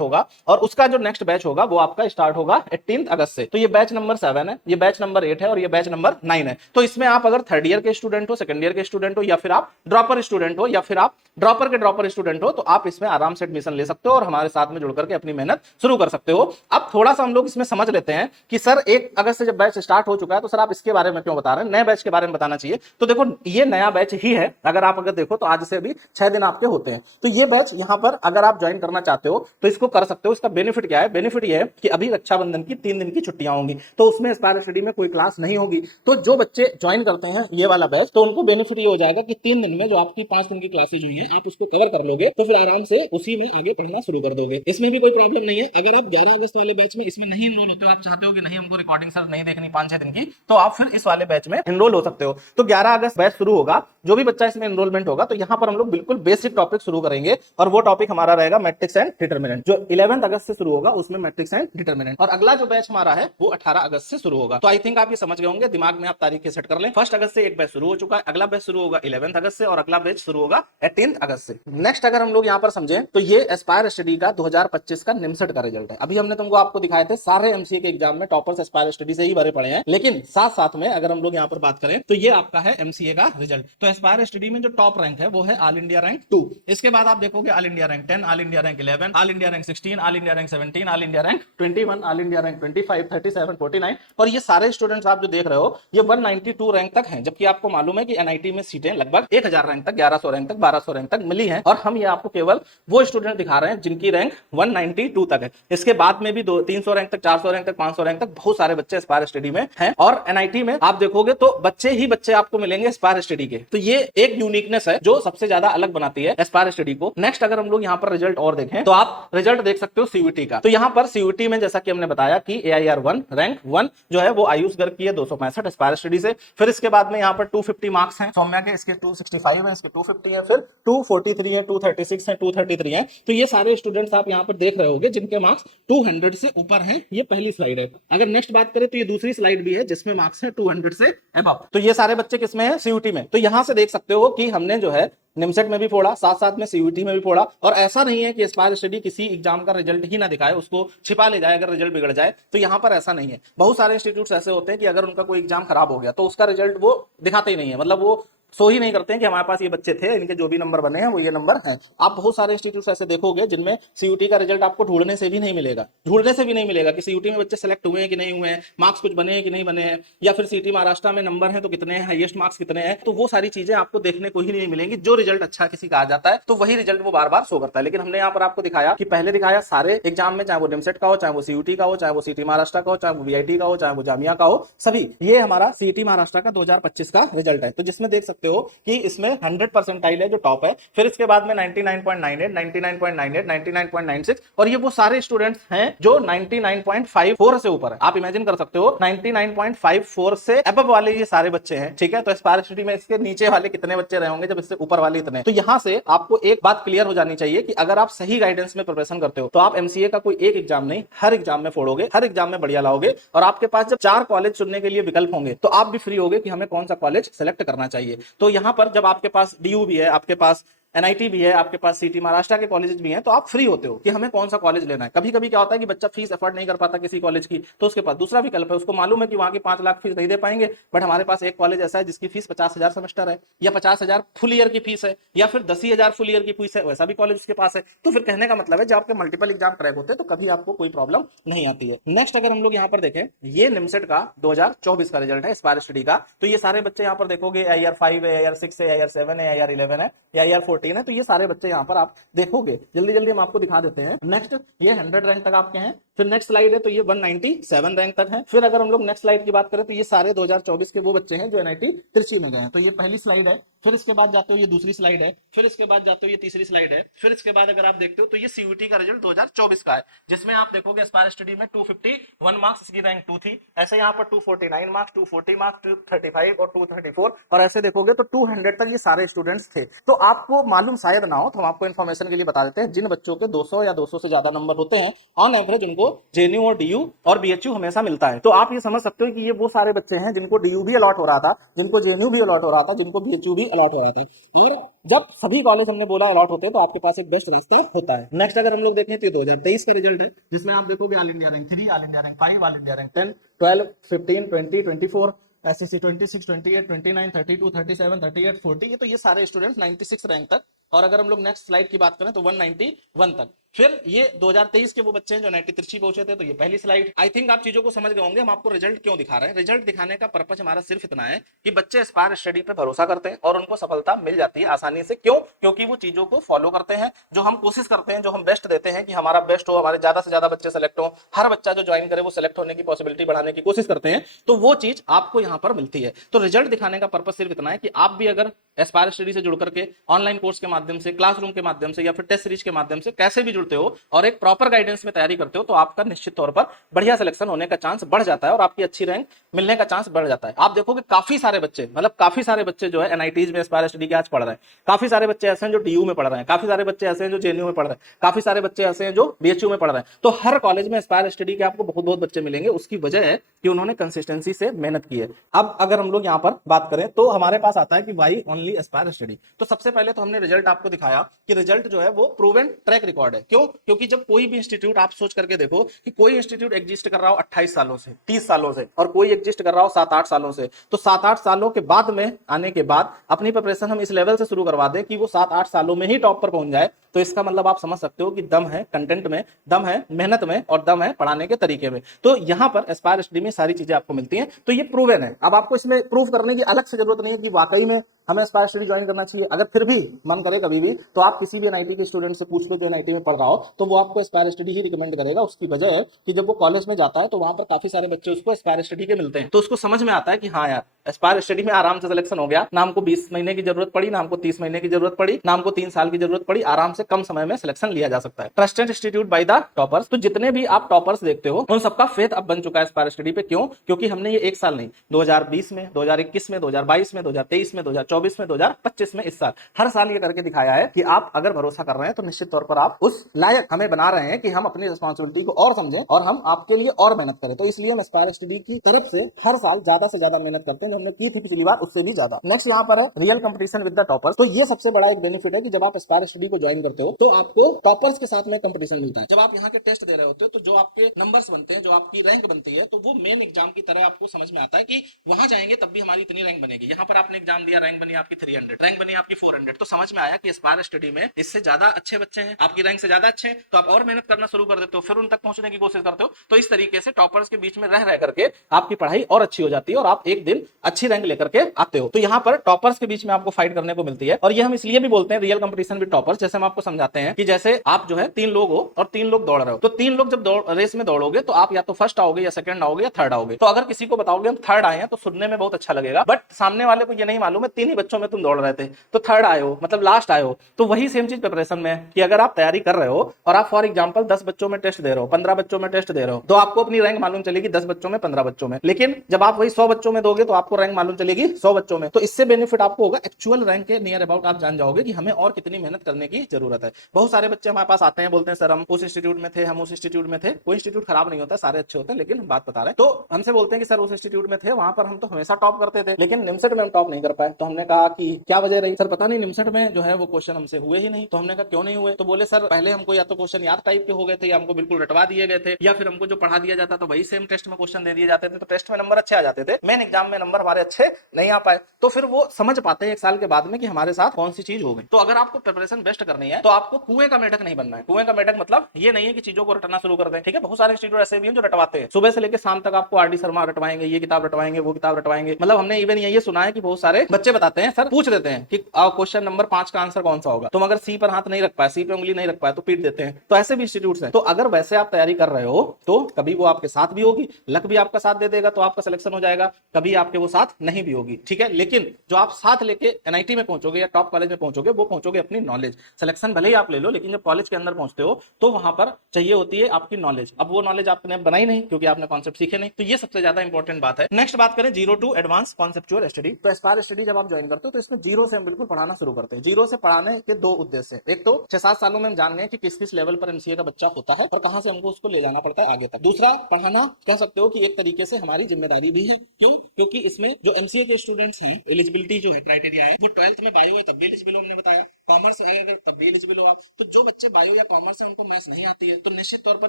होगा, और उसका जो नेक्स्ट बैच होगा वो आपका स्टार्ट होगा 18 अगस्त से। तो ये बैच नंबर 7 है, ये बैच नंबर 8 है, और ये बैच नंबर 9 है। तो इसमें आप अगर थर्ड ईयर के स्टूडेंट हो, सेकंड ईयर के स्टूडेंट हो, या फिर आप ड्रॉपर स्टूडेंट हो, या फिर आप ड्रॉपर के ड्रॉपर स्टूडेंट हो, तो आप इसमें आराम से एडमिशन ले सकते हो और हमारे साथ में जुड़ करके अपनी मेहनत शुरू कर सकते हो। अब थोड़ा सा हम लोग इसमें समझ लेते हैं कि सर 1 अगस्त से जब बैच स्टार्ट हो चुका है, तो सर आप इसके बारे में क्यों बता रहे हैं, नए बैच के बारे में बताना चाहिए। तो देखो ये नया बैच ही है। अगर आप देखो तो आज से अभी 6 दिन आपके होते हैं। तो ये बैच यहाँ पर अगर आप ज्वाइन करना चाहते हो तो इसको कर सकते हो। इसका बेनिफिट क्या है? बेनिफिट ये है कि अभी रक्षाबंधन की 3 दिन की छुट्टियां होंगी, तो उसमें एस्पायर स्टडी में कोई क्लास नहीं होगी। तो जो बच्चे ज्वाइन करते हैं ये वाला बैच, तो उनको बेनिफिट ये हो जाएगा कि 3 दिन में जो आपकी 5 दिन की क्लासेज हुई है आप उसको कवर कर लोगे, तो फिर आराम से उसी में आगे पढ़ना शुरू कर दोगे। इसमें भी कोई प्रॉब्लम नहीं है। अगर आप 11 अगस्त वाले बैच में इसमें नहीं इनरोल होते हो, आप चाहते हो कि नहीं हमको रिकॉर्डिंग सर नहीं देखनी 5-6 दिन की, तो आप फिर इस वाले बैच में इनरोल हो सकते हो। तो 11 अगस्त बैच शुरू होगा, जो भी बच्चा इसमें इनरोलमेंट होगा, तो यहाँ पर हम लोग बिल्कुल बेसिक टॉपिक शुरू करेंगे, और वो टॉपिक हमारा रहेगा मैट्रिक्स एंड डिटरमिनेंट, जो 11 अगस्त से शुरू होगा, उसमें मैट्रिक्स एंड डिटरमिनेंट। और अगला जो बैच हमारा है वो 18 अगस्त से शुरू होगा। तो आई थिंक आप ये समझ गए होंगे, दिमाग में आप तारीखें सेट कर लें। 1 अगस्त से एक बैच शुरू हो चुका है, अगला बैच शुरू होगा 11 अगस्त से और अगला बैच शुरू होगा 18 अगस्त से। नेक्स्ट अगर हम लोग यहाँ पर समझें तो ये एस्पायर स्टडी का 2025 का निमसेट का रिजल्ट है। अभी हमने तुमको आपको दिखाए थे सारे एमसीए के एग्जाम में टॉपर्स एस्पायर स्टडी से ही भरे पड़े हैं, लेकिन साथ साथ में अगर हम लोग यहाँ पर बात करें तो ये आपका है एमसीए का रिजल्ट। तो एस्पायर स्टडी में जो टॉप रैंक है वो है ऑल इंडिया रैंक 2। इसके बाद आप देखोगे all India rank 10, all India rank 11, all India rank 16, all India rank 17, all India rank 21, all India rank 25, 37, 49 और ये सारे स्टूडेंट्स आप जो देख रहे हो ये 192 रैंक तक हैं। जबकि आपको मालूम है कि एनआईटी में सीटें लगभग 1000 रैंक तक, 1100 रैंक तक, 1200 रैंक तक मिली हैं और हम ये आपको केवल वो स्टूडेंट दिखा रहे हैं जिनकी रैंक 192 तक है। इसके बाद में भी 300 रैंक तक, 400 रैंक तक, 500 रैंक तक बहुत सारे बच्चे एस्पायर स्टडी में हैं और एनआईटी में आप देखोगे तो बच्चे ही बच्चे आपको मिलेंगे एस्पायर स्टडी के। तो ये एक यूनिकनेस है जो सबसे ज्यादा अलग बनाती है एस्पायर स्टडी को। नेक्स्ट अगर हम लोग यहाँ पर रिजल्ट और देखें तो आप रिजल्ट देख सकते हो सीयूटी का। तो यहाँ पर सीयूटी में जैसा कि हमने बताया कि AIR 1 रैंक 1 जो है वो आयुष गर्ग की है 265 एस्पायर स्टडी से। फिर इसके बाद में यहाँ पर 250 मार्क्स हैं सौम्या के, इसके 265 है, इसके 250 है, फिर 243 है, 236 है, 233 है। तो ये सारे स्टूडेंट्स आप यहाँ पर देख रहे होंगे जिनके मार्क्स 200 से ऊपर हैं। ये पहली स्लाइड है। अगर नेक्स्ट बात करें तो ये दूसरी स्लाइड भी है जिसमें मार्क्स है 200 से अबव। तो ये सारे बच्चे किसमें है? सीयूटी में। तो यहां से देख सकते हो कि हमने जो है निमसेट में भी फोड़ा, साथ साथ में सीयूटी में भी फोड़ा। और ऐसा नहीं है कि एस्पायर स्टडी किसी एग्जाम का रिजल्ट ही ना दिखाए, उसको छिपा ले जाए अगर रिजल्ट बिगड़ जाए। तो यहां पर ऐसा नहीं है। बहुत सारे इंस्टीट्यूट्स ऐसे होते हैं कि अगर उनका कोई एग्जाम खराब हो गया तो उसका रिजल्ट वो दिखाते ही नहीं है, मतलब वो सो ही नहीं करते हैं कि हमारे पास ये बच्चे थे, इनके जो भी नंबर बने हैं वो ये नंबर हैं। आप बहुत सारे इंस्टीट्यूट ऐसे देखोगे जिनमें सीयूटी का रिजल्ट आपको ढूंढने से भी नहीं मिलेगा, कि सीयूटी में बच्चे सेलेक्ट हुए हैं कि नहीं हुए हैं, मार्क्स कुछ बने हैं कि नहीं बने हैं, या फिर सीटी महाराष्ट्र में नंबर है तो कितने हैं, हाईएस्ट मार्क्स कितने हैं। तो वो सारी चीजें आपको देखने को ही नहीं मिलेंगी। जो रिजल्ट अच्छा किसी का आ जाता है तो वही रिजल्ट वो बार बार शो करता है। लेकिन हमने यहाँ पर आपको दिखाया कि पहले दिखाया सारे एग्जाम में, चाहे वो निमसेट का हो, चाहे वो सीयूटी का हो, चाहे वो सीटी महाराष्ट्र का हो, चाहे वो वीआईटी का हो, चाहे वो जामिया का हो, सभी ये हमारा सीटी महाराष्ट्र का 2025 का रिजल्ट है। तो जिसमें देख सकते हो कि इसमें 100 परसेंटाइल है जो टॉप है, फिर इसके बाद में 99.98, 99.98, 99.96 और ये वो सारे स्टूडेंट्स हैं जो 99.54 से ऊपर है। आप इमेजिन कर सकते हो 99.54 से अबव वाले ये सारे बच्चे हैं, ठीक है। तो एस्पायर स्टडी में इसके नीचे वाले कितने बच्चे रहे होंगे जब इससे ऊपर वाले इतने। तो यहां से आपको एक बात क्लियर हो जानी चाहिए कि अगर आप सही गाइडेंस में प्रिपरेशन करते हो तो आप एमसीए का कोई एक एग्जाम नहीं, हर एग्जाम में फोड़ोगे, हर एग्जाम में बढ़िया लाओगे। और आपके पास जब 4 कॉलेज चुनने के लिए विकल्प होंगे तो आप भी फ्री होगे कि हमें कौन सा कॉलेज सेलेक्ट करना चाहिए। तो यहां पर जब आपके पास डीयू भी है, आपके पास एनआईटी भी है, आपके पास सीटी महाराष्ट्र के कॉलेज भी हैं, तो आप फ्री होते हो कि हमें कौन सा कॉलेज लेना है। कभी कभी क्या होता है कि बच्चा फीस अफोर्ड नहीं कर पाता किसी कॉलेज की, तो उसके पास दूसरा विकल्प है। उसको मालूम है कि वहां की 5 लाख फीस नहीं दे पाएंगे, बट हमारे पास एक कॉलेज ऐसा है जिसकी फीस 50,000 सेमेस्टर है, या 50,000 फुल ईयर की फीस है, या फिर 10,000 फुल ईयर की फीस है, वैसा भी कॉलेज उसके पास है। तो फिर कहने का मतलब है जब आपके मल्टीपल एग्जाम क्रैक होते हैं तो कभी आपको कोई प्रॉब्लम नहीं आती है। नेक्स्ट अगर हम लोग यहाँ पर देखें, ये निमसेट का 2024 का रिजल्ट है एस्पायर स्टडी का। तो ये सारे बच्चे यहाँ पर देखोगे AIR 5 है, AIR 6 है, AIR 7 है, AIR 11 है, AIR 14 है। तो ये सारे बच्चे यहाँ पर आप देखोगे, जल्दी जल्दी हम आपको दिखा देते हैं। नेक्स्ट ये 100 रैंक तक आपके हैं। फिर नेक्स्ट स्लाइड है तो ये 197 रैंक तक है। फिर अगर हम लोग नेक्स्ट स्लाइड की बात करें तो ये सारे 2024 के वो बच्चे हैं जो एनआईटी त्रिची में गए हैं। तो ये पहली स्लाइड है, फिर इसके बाद जाते हो ये दूसरी स्लाइड है, फिर इसके बाद जाते हो ये तीसरी स्लाइड है, फिर इसके बाद अगर आप देखते हो तो ये सीयूटी का रिजल्ट 2024 का है, जिसमें आप देखोगे एस्पायर स्टडी में 251 मार्क्स, इसकी रैंक 2 थी। ऐसे यहाँ पर 249 मार्क्स, 240 मार्क्स, 235 और 234 और ऐसे देखोगे तो 200 तक ये सारे स्टूडेंट्स थे। तो आपको मालूम शायद ना हो तो हम आपको इन्फॉर्मेशन के लिए बता देते हैं, जिन बच्चों के 200 या 200 से ज्यादा नंबर होते हैं ऑन एवरेज उनको जेएनयू और डीयू और बीएचयू हमेशा मिलता है। तो आप ये समझ सकते हो कि ये वो सारे बच्चे हैं जिनको डीयू भी अलॉट हो रहा था, जिनको जेएनयू भी अलॉट हो रहा था, जिनको बीएचयू भी अलॉट हो रहा था। और जब सभी कॉलेज हमने बोला अलॉट होते हैं तो आपके पास एक बेस्ट रास्ता होता है। नेक्स्ट अगर हम लोग देखें तो 2023 का रिजल्ट है, जिसमें आप देखोगे all India rank 3, all India rank 5, all India rank 10, 12, 15, 20, 24, SSC 26, 28, 29, 32, 37, 38, 40। ये तो ये सारे स्टूडेंट्स 96 रैंक तक। और अगर हम लोग नेक्स्ट स्लाइड की बात करें तो 191 तक। फिर ये 2023 के वो बच्चे हैं जो 93 त्रिची पहुंचे थे। तो ये पहली स्लाइड। आई थिंक आप चीजों को समझ गए होंगे हम आपको रिजल्ट क्यों दिखा रहे हैं। रिजल्ट दिखाने का पर्पस हमारा सिर्फ इतना है कि बच्चे एस्पायर स्टडी पे भरोसा करते हैं और उनको सफलता मिल जाती है आसानी से। क्यों? क्योंकि वो चीजों को फॉलो करते हैं, जो हम कोशिश करते हैं, जो हम बेस्ट देते हैं कि हमारा बेस्ट हो, हमारे ज्यादा से ज्यादा बच्चे सेलेक्ट हो, हर बच्चा जो ज्वाइन करे वो सेलेक्ट होने की पॉसिबिलिटी बढ़ाने की कोशिश करते हैं। तो वो चीज आपको यहाँ पर मिलती है। तो रिजल्ट दिखाने का पर्पस सिर्फ इतना है कि आप भी अगर एस्पायर स्टडी से जुड़ करके ऑनलाइन कोर्स के माध्यम से, क्लासरूम के माध्यम से या फिर टेस्ट सीरीज के माध्यम से कैसे भी जुड़ जुड़ते हो और एक प्रॉपर गाइडेंस में तैयारी करते हो तो आपका निश्चित तौर पर बढ़िया सिलेक्शन होने का चांस बढ़ जाता है और आपकी अच्छी रैंक मिलने का चांस बढ़ जाता है। आप देखोगे काफी सारे बच्चे, मतलब काफी सारे बच्चे जो है एनआईटीज में एस्पायर स्टडी के आज पढ़ रहे हैं, काफी सारे बच्चे ऐसे हैं जो डीयू में पढ़ रहे हैं, काफी सारे बच्चे ऐसे हैं जो जेएनयू में पढ़ रहे हैं, काफी सारे बच्चे ऐसे हैं जो बीएचयू में पढ़ रहे हैं। तो हर कॉलेज में एस्पायर स्टडी के आपको बहुत बहुत बच्चे मिलेंगे। उसकी वजह है कि उन्होंने कंसिस्टेंसी से मेहनत की है। अब अगर हम लोग यहाँ पर बात करें तो हमारे पास आता है कि वाई ओनली एस्पायर स्टडी। तो सबसे पहले तो हमने रिजल्ट आपको दिखाया कि रिजल्ट जो है वो प्रूवन ट्रैक रिकॉर्ड है। क्यों? क्योंकि जब कोई भी इंस्टीट्यूट, आप सोच करके देखो कि कोई इंस्टीट्यूट एग्जिस्ट कर रहा हो 28 सालों से, 30 सालों से, और कोई एग्जिस्ट कर रहा हो 7-8 सालों से, तो 7-8 सालों के बाद में आने के बाद अपनी प्रिपरेशन हम इस लेवल से शुरू करवा दें कि वो 7-8 सालों में ही टॉप पर पहुंच जाए, तो इसका मतलब आप समझ सकते हो कि दम है कंटेंट में, दम है मेहनत में, और दम है पढ़ाने के तरीके में। तो यहां पर एस्पायर स्टडी में सारी चीजें आपको मिलती हैं। तो ये प्रूवन है। अब आपको इसमें प्रूव करने की अलग से जरूरत नहीं है कि वाकई में हमें एस्पायर स्टडी ज्वाइन करना चाहिए। अगर फिर भी मन करे कभी भी, तो आप किसी भी एनआईटी के स्टूडेंट से पूछ लो जो एनआईटी में पढ़ रहा हो, तो वो आपको एस्पायर स्टडी ही रिकमेंड करेगा। उसकी वजह है कि जब वो कॉलेज में जाता है तो वहां पर काफी सारे बच्चे उसको एस्पायर स्टडी के मिलते हैं, तो उसको समझ में आता है कि हाँ यार एस्पायर स्टडी में आराम से सिलेक्शन हो गया, ना हमको 20 महीने की जरूरत पड़ी, ना हमको 30 महीने की जरूरत पड़ी, ना हमको 3 साल की जरूरत पड़ी, आराम से कम समय में सिलेक्शन लिया जा सकता है। Trusted institute by the toppers. तो जितने भी आप टॉपर्स देखते हो उन सबका फेथ अब बन चुका है एस्पायर स्टडी पे। क्यों? क्योंकि हमने ये एक साल नहीं, 2020 में, 2021 में, 2022 में, 2023 में, 2024 में, 2025 में, इस साल हर साल ये करके दिखाया है कि आप अगर भरोसा कर रहे हैं तो निश्चित तौर पर आप उस लायक हमें बना रहे हैं कि हम अपनी रिस्पॉन्सिबिलिटी को और समझें और हम आपके लिए और मेहनत करें। तो इसलिए हम एस्पायर स्टडी की तरफ से हर साल ज्यादा से ज्यादा मेहनत करते हैं, जो हमने की थी पिछली बार उससे भी ज्यादा। नेक्स्ट यहाँ पर है real competition with the toppers. तो ये सबसे बड़ा एक बेनिफिट है कि जब आप एस्पायर स्टडी को ज्वाइन करते हो तो आपको टॉपर्स के साथ में कंपटीशन मिलता है। जब आप यहाँ के टेस्ट दे रहे होते हो तो जो आपके नंबर्स बनते हैं, जो आपकी रैंक बनती है, तो वो मेन एग्जाम की तरह आपको समझ में आता है कि वहां जाएंगे तब भी हमारी इतनी रैंक बनेगी। यहाँ पर आपने एग्जाम दिया, रैंक बनी आपकी 300, रैंक बनी आपकी 400, तो समझ में आया कि एस्पायर स्टडी में इससे ज्यादा अच्छे बच्चे हैं, आपकी रैंक से ज्यादा अच्छे हैं, तो आप और मेहनत करना शुरू कर देते हो, फिर उन तक पहुंचने की कोशिश करते हो। तो इस तरीके से टॉपर्स के बीच में रह करके आपकी पढ़ाई और अच्छी हो जाती है और आप एक दिन अच्छी रैंक लेकर के आते हो। तो यहाँ पर टॉपर्स के बीच में आपको फाइट करने को मिलती है, और ये हम इसलिए भी बोलते हैं रियल कंपटीशन विद टॉपर्स। जैसे हम आपको समझाते हैं कि जैसे आप जो है 3 लोग हो और 3 लोग दौड़ रहे हो, तो 3 लोग जब रेस में दौड़ोगे तो आप या तो फर्स्ट आओगे, या सेकंड आओगे, या थर्ड आओगे। तो अगर किसी को बताओगे हम थर्ड आए हैं तो सुनने में बहुत अच्छा लगेगा, बट सामने वाले को ये नहीं मालूम है 3 ही बच्चों में तुम दौड़ रहे थे तो थर्ड आए हो, मतलब लास्ट आए हो। तो वही सेम चीज प्रिपरेशन में कि अगर आप तैयारी कर रहे हो और आप फॉर एग्जांपल 10 बच्चों में टेस्ट दे रहे हो, 15 बच्चों में टेस्ट दे रहे हो, तो आपको अपनी रैंक मालूम चलेगी 10 बच्चों में, 15 बच्चों में। लेकिन जब आप वही 100 बच्चों में दोगे तो आपको रैंक मालूम चलेगी 100 बच्चों में। तो इससे बेनिफिट आपको होगा, एक्चुअल रैंक के नियर अबाउट आप जान जाओगे कि हमें और कितनी मेहनत करने की जरूरत है। बहुत सारे बच्चे हमारे पास आते हैं, बोलते हैं सर हम उस इंस्टीट्यूट में थे, हम उस इंस्टीट्यूट में थे। कोई इंस्टीट्यूट खराब नहीं होता, सारे अच्छे होते हैं, लेकिन हम बात बता रहे हैं। तो हमसे बोलते हैं कि सर उस इंस्टीट्यूट में थे, वहां पर हम तो हमेशा टॉप करते थे, लेकिन निमसेट में हम टॉप नहीं कर पाए। तो हमने कहा कि क्या वजह रही? सर पता नहीं, निमसेट में जो है वो क्वेश्चन हमसे हुए ही नहीं। तो हमने कहा क्यों नहीं हुए? तो बोले सर पहले हमको या तो क्वेश्चन याद टाइप के हो गए थे, या हमको बिल्कुल रटवा दिए गए थे, या फिर हमको जो पढ़ा दिया जाता तो वही सेम टेस्ट में क्वेश्चन दे दिए जाते थे, तो टेस्ट में नंबर अच्छे आ जाते थे, मेन एग्जाम में नंबर हमारे अच्छे नहीं आ पाए। तो फिर वो समझ पाते हैं 1 साल के बाद में कि हमारे साथ कौन सी चीज हो गई। तो अगर आपको प्रिपरेशन बेस्ट करनी है तो आपको कुएं का मेढक नहीं बनना है। कुएं का मेढक मतलब ये नहीं है कि चीजों को रटना शुरू कर दें, ठीक है। बहुत सारे इंस्टीट्यूट ऐसे भी हैं जो रटवाते हैं, सुबह से लेकर शाम तक आपको आरडी शर्मा रटवाएंगे, ये किताब रटवाएंगे, वो किताब रटवाएंगे। मतलब हमने इवन ये सुना है कि बहुत सारे बच्चे बताते हैं, सर पूछ देते हैं कि क्वेश्चन नंबर 5 का आंसर कौन सा होगा, तुम अगर सी पर हाथ नहीं रख पाए, सी पे उंगली नहीं रख पाए तो पीट देते हैं। तो ऐसे भी इंस्टीट्यूट्स हैं। तो अगर वैसे आप तैयारी कर रहे हो तो कभी वो आपके साथ भी होगी, लक भी आपका साथ दे देगा तो आपका सिलेक्शन हो जाएगा, कभी आपके वो साथ नहीं भी होगी, ठीक है। लेकिन जो आप साथ लेके एनआईटी में पहुंचोगे या टॉप कॉलेज में पहुंचोगे, वो पहुंचोगे अपनी नॉलेज। सिलेक्शन भले ही आप ले लो, लेकिन जब कॉलेज के अंदर पहुंचते हो तो वहां पर चाहिए होती है आपकी नॉलेज। अब वो नॉलेज आपने बनाई नहीं क्योंकि आपने कॉन्सेप्ट सीखे नहीं, तो ये सबसे ज्यादा इंपॉर्टेंट बात है। नेक्स्ट बात करें zero to advance conceptual study. तो एस्पायर स्टडी जब आप ज्वाइन करते हो तो इसमें जीरो से हम बिल्कुल पढ़ाना शुरू करते हैं। जीरो से पढ़ाने के 2 उद्देश्य है। एक तो 6-7 सालों में हम जान गए कि किस किस लेवल पर एमसीए का बच्चा होता है और कहां से हमको उसको ले जाना पड़ता है आगे तक। दूसरा, पढ़ाना कह सकते हो कि एक तरीके से हमारी जिम्मेदारी भी है। क्यों? क्योंकि इसमें जो एमसीए के स्टूडेंट्स हैं, एलिजिबिलिटी जो है, क्राइटेरिया है, वो 12th में बायो है तब भी एलिजिबल हो, हमने बताया, कॉमर्स है अगर तब भी एलिजिबल हो आप। तो जो बच्चे बायो या कॉमर्स से उनको मैथ्स नहीं आती है तो निश्चित तौर पर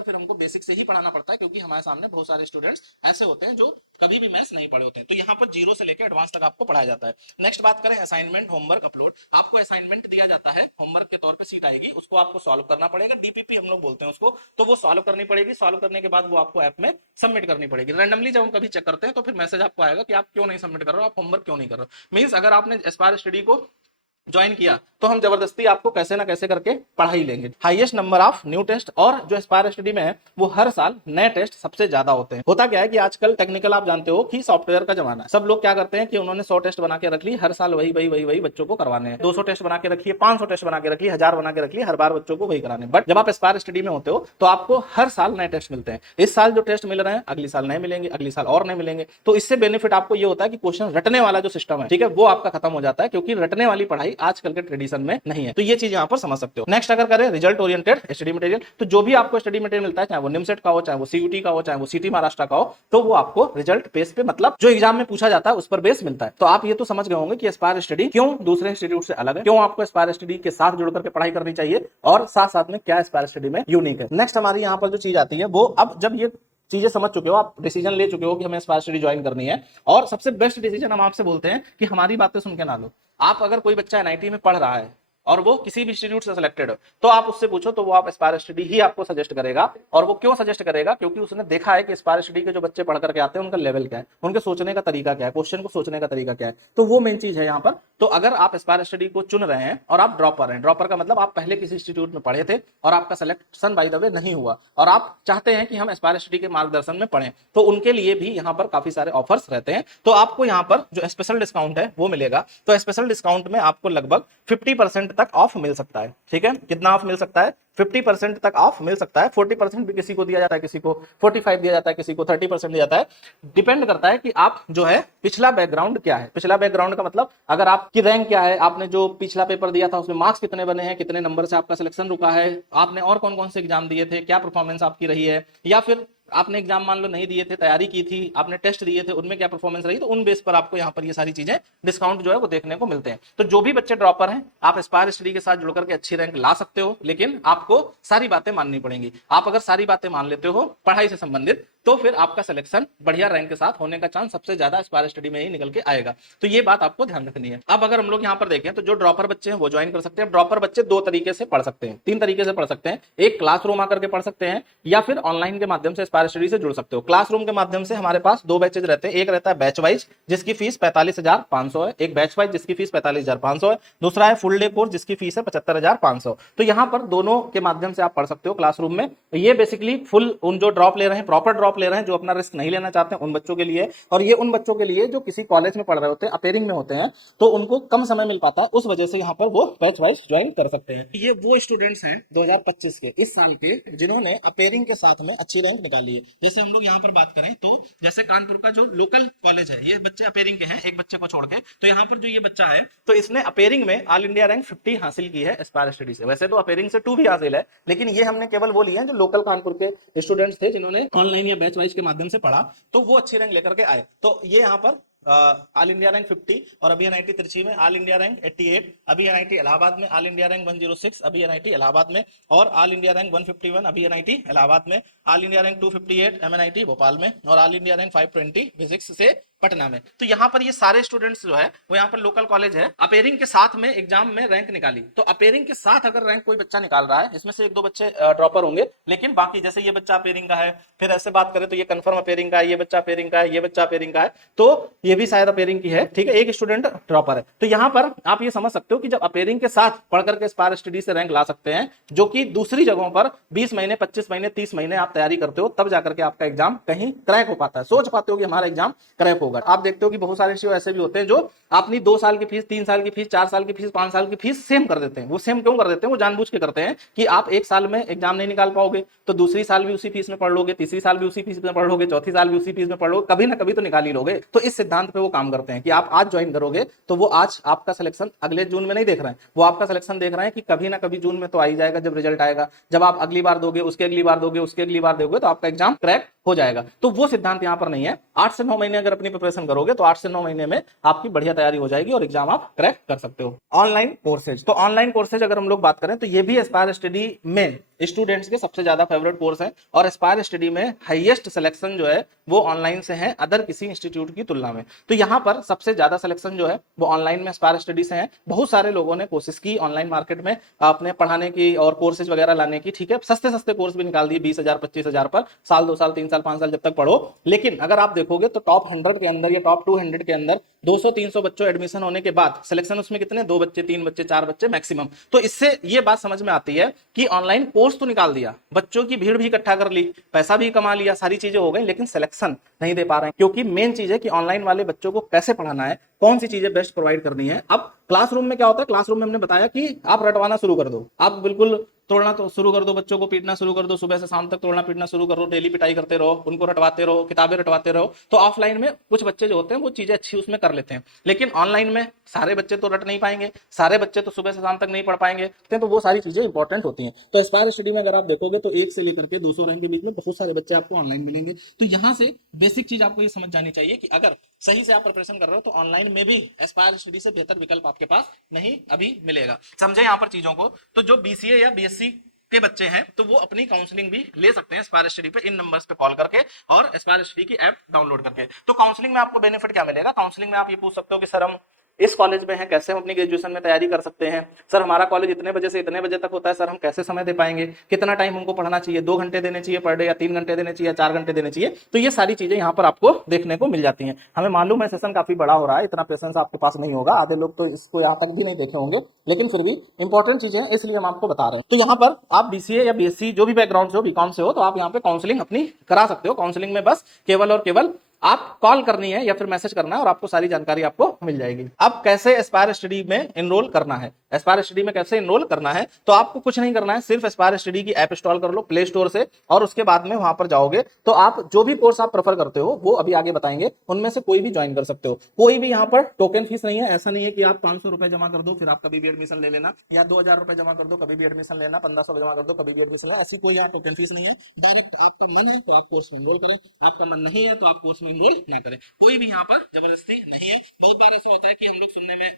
फिर हमको बेसिक से ही पढ़ाना पड़ता है, क्योंकि हमारे सामने बहुत सारे स्टूडेंट्स ऐसे होते हैं जो कभी भी मैथ्स नहीं पढ़े होते हैं। तो यहाँ पर जीरो से लेकर एडवांस तक आपको पढ़ाया जाता है। नेक्स्ट बात करें असाइनमेंट, होमवर्क, अपलोड। आपको असाइनमेंट दिया जाता है, होमवर्क के तौर पे सीट आएगी, उसको आपको सॉल्व करना पड़ेगा। डीपीपी हम लोग बोलते हैं उसको, तो वो सॉल्व करनी पड़ेगी। सॉल्व करने के बाद वो आपको ऐप में सबमिट करनी पड़ेगी। रैंडमली जब हम कभी चेक करते हैं तो फिर मैसेज आपको आएगा कि आप क्यों नहीं सबमिट कर रहे हो, आप होमवर्क क्यों नहीं कर रहे हो। मींस अगर आपने एस्पायर स्टडी को ज्वाइन किया तो हम जबरदस्ती आपको कैसे ना कैसे करके पढ़ा ही लेंगे। Highest number of new test और जो एस्पायर स्टडी में है वो हर साल नए टेस्ट सबसे ज्यादा होते हैं। होता क्या है कि आजकल टेक्निकल आप जानते हो कि सॉफ्टवेयर का जमाना है। सब लोग क्या करते हैं कि उन्होंने 100 टेस्ट बना के रख ली, हर साल वही बच्चों को करवाने हैं। 200 टेस्ट बना के रखिए, 500 टेस्ट बना के रखिए, 1000 बना के रखिए, हर बार बच्चों को वही कराने। बट जब आप एस्पायर स्टडी में होते हो तो आपको हर साल नए टेस्ट मिलते हैं। इस साल जो टेस्ट मिल रहे हैं अगली साल नए मिलेंगे, अगली साल और नए मिलेंगे। तो इससे बेनिफिट आपको ये होता है कि क्वेश्चन रटने वाला जो सिस्टम है, ठीक है, वो आपका खत्म हो जाता है, क्योंकि रटने वाली पढ़ाई आजकल के ट्रेडिशन में नहीं है। तो ये चीज यहाँ पर समझ सकते हो। नेक्स्ट अगर करें रिजल्ट ओरिएंटेड स्टडी मटेरियल, तो जो भी आपको स्टडी मटेरियल मिलता है, चाहे वो निमसेट का हो, चाहे वो सीयूटी का हो, चाहे वो सीटी महाराष्ट्र का हो, तो वो आपको रिजल्ट बेस पे, मतलब जो एग्जाम में पूछा जाता है उस पर बेस मिलता है। तो आप ये तो समझ गए होंगे कि एस्पायर स्टडी क्यों दूसरे इंस्टीट्यूट से अलग है, क्यों आपको एस्पायर स्टडी के साथ जुड़ करके पढ़ाई करनी चाहिए, और साथ साथ में क्या एस्पायर स्टडी में यूनिक है। नेक्स्ट हमारी यहाँ पर जो चीज आती है वो, अब जब ये चीजें समझ चुके हो, आप डिसीजन ले चुके हो कि हमें एस्पायर स्टडी ज्वाइन करनी है, और सबसे बेस्ट डिसीजन हम आपसे बोलते हैं कि हमारी बातें सुन के ना लो। आप अगर कोई बच्चा एनआईटी में पढ़ रहा है और वो किसी भी इंस्टीट्यूट से सिलेक्टेड हो, तो आप उससे पूछो तो वो आप एस्पायर स्टडी ही आपको सजेस्ट करेगा। और वो क्यों सजेस्ट करेगा? क्योंकि उसने देखा है कि एस्पायर स्टडी के जो बच्चे पढ़ करके आते हैं उनका लेवल क्या है, उनके सोचने का तरीका क्या है, क्वेश्चन को सोचने का तरीका क्या है। तो वो मेन चीज है यहाँ पर। तो अगर आप एस्पायर स्टडी को चुन रहे हैं और आप ड्रॉपर हैं, ड्रॉपर का मतलब आप पहले किसी इंस्टीट्यूट में पढ़े थे और आपका सिलेक्शन बाय द वे नहीं हुआ, और आप चाहते हैं कि हम एस्पायर स्टडी के मार्गदर्शन में पढ़ें, तो उनके लिए भी यहाँ पर काफी सारे ऑफर्स रहते हैं। तो आपको यहाँ पर जो स्पेशल डिस्काउंट है वो मिलेगा। तो स्पेशल डिस्काउंट में आपको लगभग 50% तक ऑफ मिल सकता है। ठीक है, कितना ऑफ मिल सकता है? 50% तक ऑफ मिल सकता है। 40% भी किसी को दिया जाता है, किसी को 45 दिया जाता है, किसी को 30% दिया जाता है। डिपेंड करता है कि आप जो है पिछला बैकग्राउंड क्या है। पिछला बैकग्राउंड का मतलब अगर आपकी रैंक क्या है, आपने जो पिछला पेपर दिया था उसमें मार्क्स कितने बने हैं, कितने नंबर से आपका सिलेक्शन रुका है, आपने और कौन कौन से एग्जाम दिए थे, क्या परफॉर्मेंस आपकी रही है, या फिर आपने एग्जाम मान लो नहीं दिए थे, तैयारी की थी, आपने टेस्ट दिए थे, उनमें क्या परफॉर्मेंस रही, तो उन बेस पर आपको यहाँ पर ये सारी चीजें डिस्काउंट जो है वो देखने को मिलते हैं। तो जो भी बच्चे ड्रॉपर हैं, आप एस्पायर स्टडी के साथ जुड़कर के अच्छी रैंक ला सकते हो, लेकिन आपको सारी बातें माननी पड़ेंगी। आप अगर सारी बातें मान लेते हो पढ़ाई से संबंधित, तो फिर आपका सिलेक्शन बढ़िया रैंक के साथ होने का चांस सबसे ज्यादा एस्पायर स्टडी में ही निकल के आएगा। तो ये बात आपको ध्यान रखनी है। अब अगर हम लोग यहाँ पर देखें तो जो ड्रॉपर बच्चे हैं वो ज्वाइन कर सकते हैं। ड्रॉपर बच्चे दो तरीके से पढ़ सकते हैं, तीन तरीके से पढ़ सकते हैं। एक क्लासरूम आकर के पढ़ सकते हैं, या फिर ऑनलाइन के माध्यम से एस्पायर स्टडी से जुड़ सकते हो। क्लासरूम के माध्यम से हमारे पास दो बैचेज रहते हैं। एक रहता है बैच वाइज जिसकी फीस 45,500 है, एक बैच वाइज जिसकी फीस 45,500 है, दूसरा है फुल डे कोर्स जिसकी फीस है 75,500। तो यहाँ पर दोनों के माध्यम से आप पढ़ सकते हो क्लासरूम में। ये बेसिकली फुल उन जो ड्रॉप ले रहे हैं, प्रॉपर ड्रॉप ले रहे हैं, जो अपना रिस्क नहीं लेना चाहते हैं, उन बच्चों के लिए। और ये उन बच्चों के लिए जो किसी कॉलेज में पढ़ रहे होते हैं, अपेयरिंग में होते हैं, तो उनको कम समय मिल पाता है, उस वजह से यहाँ पर वो बैच वाइज ज्वाइन कर सकते हैं। ये वो स्टूडेंट्स हैं 2025 के, इस साल के, जिन्होंने अपेयरिंग के साथ में अच्छी रैंक निकाली है। जैसे हम लोग यहाँ पर बात करें तो जैसे कानपुर का जो लोकल कॉलेज है, ये बच्चे अपेयरिंग के हैं, एक बच्चे को छोड़ के। तो यहाँ पर जो ये बच्चा है, तो इसने अपेयरिंग में ऑल इंडिया रैंक 50 हासिल की है एस्पायर स्टडी से। वैसे तो अपेयरिंग से 2 भी हासिल है, लेकिन ये हमने केवल वो लिए हैं जो लोकल कानपुर के स्टूडेंट्स थे, जिन्होंने ऑनलाइन या बैच वाइज के माध्यम से पढ़ा, तो वो अच्छी रैंक लेकर के आए। तो ये यहाँ पर ऑल इंडिया रैंक 50, और अभी एनआईटी त्रिची में ऑल इंडिया रैंक 88, अभी एनआईटी इलाहाबाद में ऑल इंडिया रैंक 106, अभी एनआईटी इलाहाबाद में, और ऑल इंडिया रैंक 151 अभी एनआईटी इलाहाबाद में, all India rank 258 MNIT Bhopal में, और ऑल इंडिया रैंक 520 फिजिक्स से पटना में। तो यहाँ पर ये सारे स्टूडेंट्स जो है वो यहाँ पर लोकल कॉलेज है, अपेयरिंग के साथ में एग्जाम में रैंक निकाली। तो अपेयरिंग के साथ अगर रैंक कोई बच्चा निकाल रहा है, इसमें से एक दो बच्चे ड्रॉपर होंगे, लेकिन बाकी जैसे ये बच्चा अपेयरिंग का है, फिर ऐसे बात करें तो ये कंफर्म अपेयरिंग का है, ये बच्चा अपेयरिंग का है, ये बच्चा अपेयरिंग का है, तो ये भी शायद अपेयरिंग की है, ठीक है, एक स्टूडेंट ड्रॉपर है। तो यहाँ पर आप ये समझ सकते हो कि जब अपेयरिंग के साथ पढ़ करके एस्पायर स्टडी से रैंक ला सकते हैं, जो कि दूसरी जगहों पर 20 महीने, 25 महीने, 30 महीने आप तैयारी करते हो, तब जाकर के आपका एग्जाम कहीं क्रैक हो पाता है। सोच पाते हो कि हमारा एग्जाम क्रैक होगा। आप देखते हो कि बहुत सारे इश्यू ऐसे भी होते हैं जो अपनी 2 साल की फीस, 3 साल की फीस, 4 साल की फीस, 5 साल की फीस सेम कर देते हैं। वो सेम क्यों कर देते हैं? वो जानबूझ के करते हैं कि आप एक साल में एग्जाम नहीं निकाल पाओगे, तो दूसरी साल भी उसी फीस में पढ़ लोगे, तीसरी साल भी उसी फीस में पढ़ लोगे, चौथी साल भी उसी फीस में पढ़ लोगे, कभी ना कभी तो निकाल ही लोगे। तो इस सिद्धांत पे वो काम करते हैं कि आप आज ज्वाइन करोगे तो वो आज आपका सिलेक्शन अगले जून में नहीं देख रहे हैं, वो आपका सिलेक्शन देख रहे हैं कि कभी ना कभी जून में तो आ ही जाएगा, जब रिजल्ट आएगा, जब आप अगली बार दोगे, उसके अगली बार दोगे, उसके अगली बार दोगे, तो आपका एग्जाम क्रैक हो जाएगा। तो वो सिद्धांत यहाँ पर नहीं है। 8 से 9 महीने अगर अपनी प्रिपरेशन करोगे तो 8 से 9 महीने में आपकी बढ़िया तैयारी हो जाएगी और एग्जाम आप क्रैक कर सकते हो। ऑनलाइन कोर्सेज, तो ऑनलाइन कोर्सेज अगर हम लोग बात करें तो ये भी एस्पायर स्टडी में स्टूडेंट्स के सबसे ज्यादा फेवरेट कोर्स है, और एस्पायर स्टडी में हाईएस्ट सिलेक्शन जो है वो ऑनलाइन से है अदर किसी इंस्टीट्यूट की तुलना में। तो यहाँ पर सबसे ज्यादा सिलेक्शन जो है वो ऑनलाइन में एस्पायर स्टडी से है। बहुत सारे लोगों ने कोशिश की ऑनलाइन मार्केट में अपने पढ़ाने की और कोर्सेज वगैरह लाने की, ठीक है, सस्ते सस्ते कोर्स भी निकाल दिए 20,000 25,000 पर, साल 2 साल 3 साल 5 साल जब तक पढ़ो। लेकिन अगर आप देखोगे तो टॉप 100 के अंदर या टॉप 200 के अंदर 200-300 बच्चों एडमिशन होने के बाद सिलेक्शन उसमें कितने, 2 बच्चे, 3 बच्चे, 4 बच्चे मैक्सिमम। तो इससे ये बात समझ में आती है कि ऑनलाइन कोर्स तो निकाल दिया, बच्चों की भीड़ भी इकट्ठा कर ली, पैसा भी कमा लिया, सारी चीजें हो गई, लेकिन सिलेक्शन नहीं दे पा रहे हैं। क्योंकि मेन चीज है कि ऑनलाइन वाले बच्चों को कैसे पढ़ाना है, कौन सी चीजें बेस्ट प्रोवाइड करनी है। अब क्लासरूम में क्या होता है, क्लासरूम में हमने बताया कि आप रटवाना शुरू कर दो, आप बिल्कुल तोड़ना तो शुरू कर दो, बच्चों को पीटना शुरू कर दो, सुबह से शाम तक तोड़ना पीटना शुरू कर दो, डेली पिटाई करते रहो, उनको रटवाते रहो, किताबें रटवाते रहो। तो ऑफलाइन में कुछ बच्चे जो होते हैं वो चीजें अच्छी उसमें कर लेते हैं, लेकिन ऑनलाइन में सारे बच्चे तो रट नहीं पाएंगे, सारे बच्चे तो सुबह से शाम तक नहीं पढ़ पाएंगे, तो वो सारी चीजें इंपॉर्टेंट होती हैं। तो एस्पायर स्टडी में अगर आप देखोगे तो 1 से लेकर के 200 रैंक के बीच में बहुत सारे बच्चे आपको ऑनलाइन मिलेंगे। तो यहाँ से बेसिक चीज आपको ये समझ जानी चाहिए कि अगर सही से आप प्रिपरेशन कर रहे हो तो ऑनलाइन में भी एस्पायर स्टडी से बेहतर विकल्प आपके पास नहीं अभी मिलेगा। समझे यहाँ पर चीजों को। तो जो बीसीए या बीएससी के बच्चे हैं तो वो अपनी काउंसलिंग भी ले सकते हैं एस्पायर स्टडी पे, इन नंबर्स पे कॉल करके और एस्पायर स्टडी की ऐप डाउनलोड करके। तो काउंसलिंग में आपको बेनिफिट क्या मिलेगा, काउंसलिंग में आप ये पूछ सकते हो कि सर हम इस कॉलेज में हैं, कैसे हम अपनी ग्रेजुएशन में तैयारी कर सकते हैं, सर हमारा कॉलेज इतने बजे से इतने बजे तक होता है, सर हम कैसे समय दे पाएंगे, कितना टाइम हमको पढ़ना चाहिए, 2 घंटे देने चाहिए पर डे या 3 घंटे देने चाहिए या 4 घंटे देने चाहिए। तो ये सारी चीजें यहाँ पर आपको देखने को मिल जाती हैं। हमें मालूम है सेशन काफी बड़ा हो रहा है, इतना पेशेंस आपके पास नहीं होगा, आधे लोग तो इसको यहाँ तक भी नहीं देखे होंगे, लेकिन फिर भी इंपॉर्टेंट चीजें हैं इसलिए हम आपको बता रहे हैं। तो यहाँ पर आप बीसीए या बीएससी जो भी बैकग्राउंड से हो, बीकॉम से हो, तो आप यहाँ पे काउंसलिंग अपनी करा सकते हो। काउंसलिंग में बस केवल और केवल आप कॉल करनी है या फिर मैसेज करना है और आपको सारी जानकारी आपको मिल जाएगी। अब कैसे एस्पायर स्टडी में एनरोल करना है, एस्पायर स्टडी में कैसे एनरोल करना है, तो आपको कुछ नहीं करना है, सिर्फ एस्पायर स्टडी की ऐप इंस्टॉल कर लो प्ले स्टोर से और उसके बाद में वहां पर जाओगे तो आप जो भी कोर्स आप प्रेफर करते हो वो अभी आगे बताएंगे, उनमें से कोई भी ज्वाइन कर सकते हो। कोई भी यहाँ पर टोकन फीस नहीं है, ऐसा नहीं है कि आप 500 रुपए जमा कर दो फिर आप कभी भी एडमिशन ले लेना, या 2000 रुपए जमा कर दो कभी भी एडमिशन लेना, 1500 जमा कर दो कभी भी एडमिशन लेना, ऐसी कोई यहाँ टोकन फीस नहीं है। डायरेक्ट आपका मन है तो आप कोर्स में एनरोल करें, आपका मन नहीं है तो आप कोर्स में एनरोल ना करें, कोई भी यहाँ पर जबरदस्ती नहीं है। बहुत बार ऐसा होता है कि हम लोग सुनने में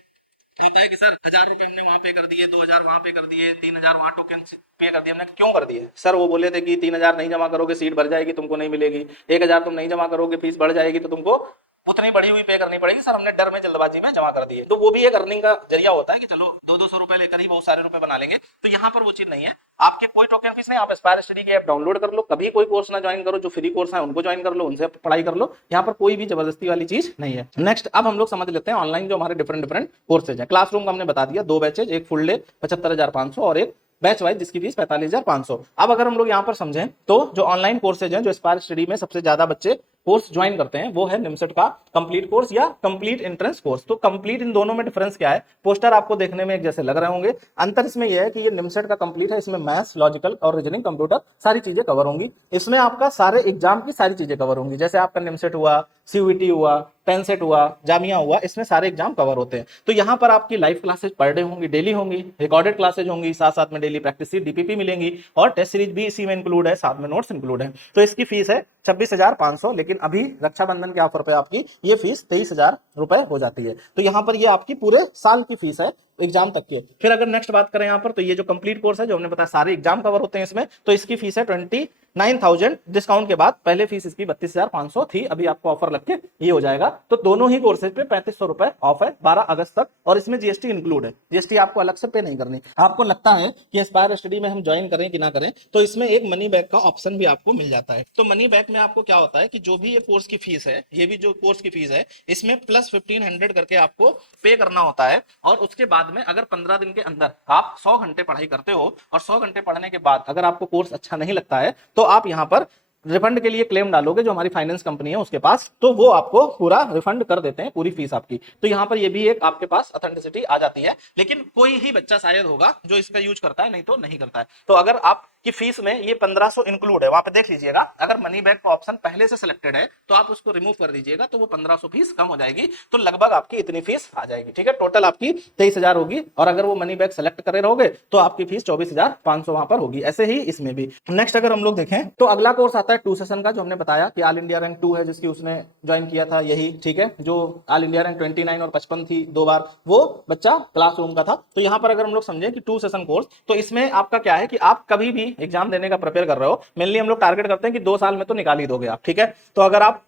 आता है कि सर 1000 रुपए हमने वहां पे कर दिए, 2000 वहां पे कर दिए, 3000 वहां टोकन पे कर दिए। हमने क्यों कर दिए सर, वो बोले थे कि 3000 नहीं जमा करोगे सीट भर जाएगी, तुमको नहीं मिलेगी, 1000 तुम नहीं जमा करोगे फीस बढ़ जाएगी तो तुमको उतनी बढ़ी हुई पे करनी पड़ेगी। सर हमने डर में जल्दबाजी में जमा कर दिए। तो वो भी एक अर्निंग का जरिया होता है कि चलो 200 रुपए लेकर ही बहुत सारे रुपए बना लेंगे। तो यहाँ पर वो चीज नहीं है, आपके कोई टोकन फीस नहीं, आप एस्पायर स्टडी की ऐप डाउनलोड कर लो, कभी कोई कोर्स ना ज्वाइन करो, जो फ्री कोर्स है उनको ज्वाइन कर लो, उनसे पढ़ाई कर लो, यहाँ पर कोई भी जबरदस्ती वाली चीज नहीं है। नेक्स्ट अब हम लोग समझ लेते हैं ऑनलाइन जो हमारे डिफरेंट कोर्सेज है। क्लासरूम का हमने बता दिया, 2 बैचेज, एक फुल डे 75,500 और एक बैच वाइज जिसकी फीस 45,500। अब अगर हम लोग यहाँ पर समझें तो जो ऑनलाइन कोर्सेज हैं, जो एस्पायर स्टडी में सबसे ज्यादा बच्चे कोर्स ज्वाइन करते हैं वो है निमसेट का कंप्लीट कोर्स या कंप्लीट एंट्रेंस कोर्स। तो कंप्लीट इन दोनों में डिफरेंस क्या है, पोस्टर आपको देखने में एक जैसे लग रहे होंगे, अंतर इसमें यह है कि ये निमसेट का कंप्लीट है, इसमें मैथ्स, लॉजिकल और रीजनिंग, कंप्यूटर सारी चीजें कवर होंगी। इसमें आपका सारे एग्जाम की सारी चीजें कवर होंगी, जैसे आपका निमसेट हुआ, सीयूईटी हुआ, टेंसेट हुआ, जामिया हुआ, इसमें सारे एग्जाम कवर होते हैं। तो यहाँ पर आपकी लाइव क्लासेज पर डे होंगी, डेली होंगी, रिकॉर्डेड क्लासेज होंगी, साथ साथ में डेली प्रैक्टिस सीट डीपीपी मिलेंगी और टेस्ट सीरीज भी इसी में इंक्लूड है, साथ में नोट्स इंक्लूड है। तो इसकी फीस है 26,500, लेकिन अभी रक्षाबंधन के ऑफर पे आपकी ये फीस 23,000 रुपए हो जाती है। तो यहाँ पर ये आपकी पूरे साल की फीस है एग्जाम तक की। फिर अगर नेक्स्ट बात करें यहाँ पर, तो ये जो कंप्लीट कोर्स है जो हमने बताया सारे एग्जाम कवर होते हैं इसमें, तो इसकी फीस है 29,000 डिस्काउंट के बाद। पहले फीस इसकी 32,500 थी, अभी आपको ऑफर लग के ये हो जाएगा। तो दोनों ही कोर्सेज पे 3500 रुपए ऑफ है 12 अगस्त तक, और इसमें जीएसटी इंक्लूड है, जीएसटी आपको अलग से पे नहीं करनी। आपको लगता है कि एस्पायर स्टडी में हम ज्वाइन करें कि ना करें, तो इसमें एक मनी बैक का ऑप्शन भी आपको मिल जाता है। तो मनी बैक में आपको क्या होता है कि जो भी ये कोर्स की फीस है, ये भी जो कोर्स की फीस है, इसमें प्लस 1500 करके आपको पे करना होता है। और उसके बाद में अगर 15 दिन के अंदर आप 100 घंटे पढ़ाई करते हो और 100 घंटे पढ़ने के बाद अगर आपको कोर्स अच्छा नहीं लगता है तो आप यहां पर रिफंड के लिए क्लेम डालोगे जो हमारी फाइनेंस कंपनी है उसके पास, तो वो आपको पूरा रिफंड कर देते हैं पूरी फीस आपकी। तो यहाँ पर ये भी एक आपके पास ऑथेंटिसिटी आ जाती है। लेकिन कोई ही बच्चा शायद होगा जो इसका यूज करता है, नहीं तो नहीं करता है। तो अगर आपकी फीस में ये 1500 इंक्लूड है, वहां पे देख लीजिएगा, अगर मनी बैक का ऑप्शन पहले से सिलेक्टेड है तो आप उसको रिमूव कर दीजिएगा, तो वो 1500 फीस कम हो जाएगी, तो लगभग आपकी इतनी फीस आ जाएगी। ठीक है, टोटल आपकी 23,000 होगी, और अगर वो मनी बैक सेलेक्ट करे रहोगे तो आपकी फीस 24,500 वहां पर होगी। ऐसे ही इसमें भी। नेक्स्ट अगर हम लोग देखें तो अगला कोर्स आता है 2 सेशन का, जो हमने बताया कि ऑल इंडिया रैंक 2 है जिसकी उसने ज्वाइन किया था, यही ठीक है, जो ऑल इंडिया रैंक 29 और 55 थी 2 बार, वो बच्चा क्लासरूम का था। तो यहाँ पर अगर हम लोग समझे कि 2 सेशन कोर्स, तो इसमें आपका क्या है कि आप कभी भी एग्जाम देने का प्रिपेयर कर रहे हो, मेनली हम लोग टारगेट करते हैं कि 2 साल में तो निकाल ही दोगे आप। ठीक है, तो अगर आप